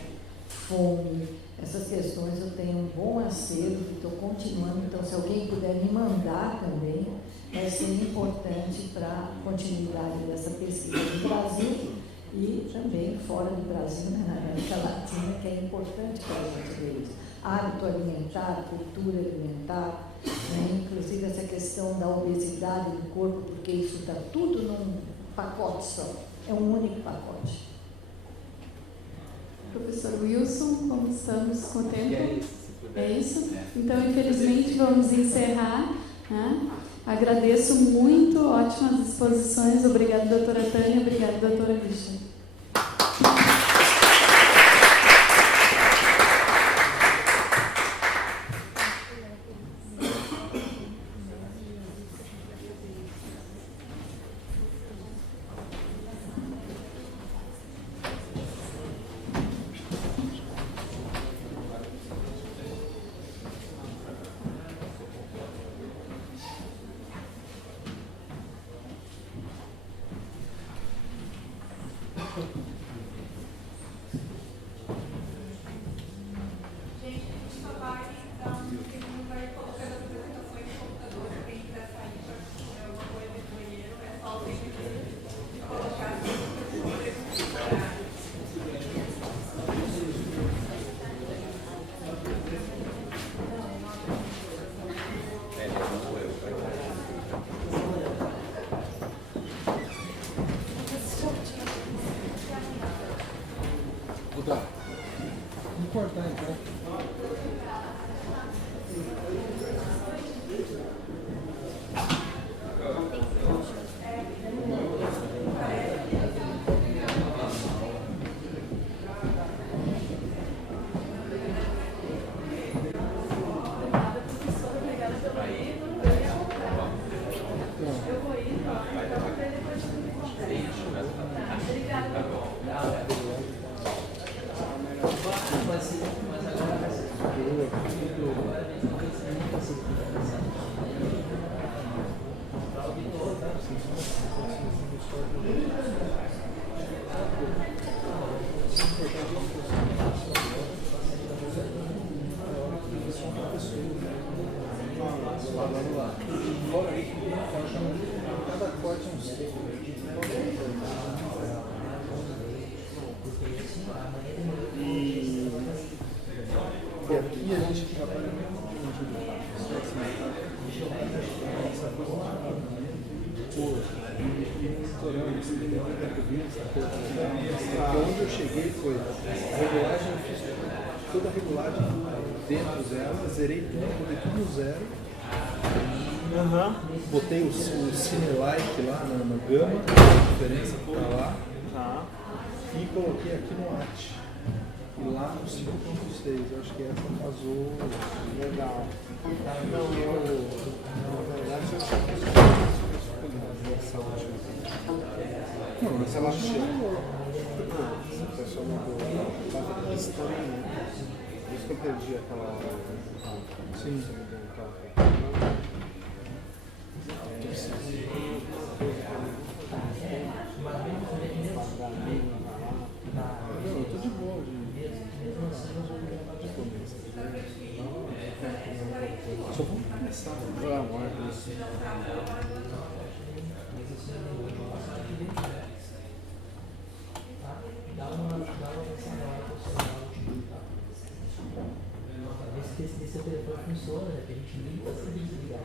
fome, essas questões, eu tenho um bom acervo, estou continuando, então se alguém puder me mandar também, vai ser importante para a continuidade dessa pesquisa no Brasil e também fora do Brasil, né, na América Latina, que é importante para a gente ver isso. Hábito alimentar, cultura alimentar, né, inclusive essa questão da obesidade do corpo, porque isso está tudo num pacotes são. É um único pacote. Professor Wilson, como estamos com o tempo? É isso, se puder. É isso? Então, infelizmente, vamos encerrar. Né? Agradeço muito, ótimas exposições. Obrigada, doutora Tânia. Obrigada, doutora Lixa. Onde eu cheguei foi a regulagem, eu fiz toda a regulagem dentro dela, zerei tudo, botei tudo no zero. Botei o Cine Light lá na gama, a diferença tá lá. E coloquei aqui no AT. E lá no 5.6, eu acho que essa vazou legal. Não, na verdade, eu acho que essa última. Não, essa lá chegou. O pessoal mandou. Tava estranho, né? Por isso que eu perdi aquela hora. Sim. Não, eu tô de boa. Só vamos começar. Esse telefone funciona, né? Que a gente liga e tá sempre desligado.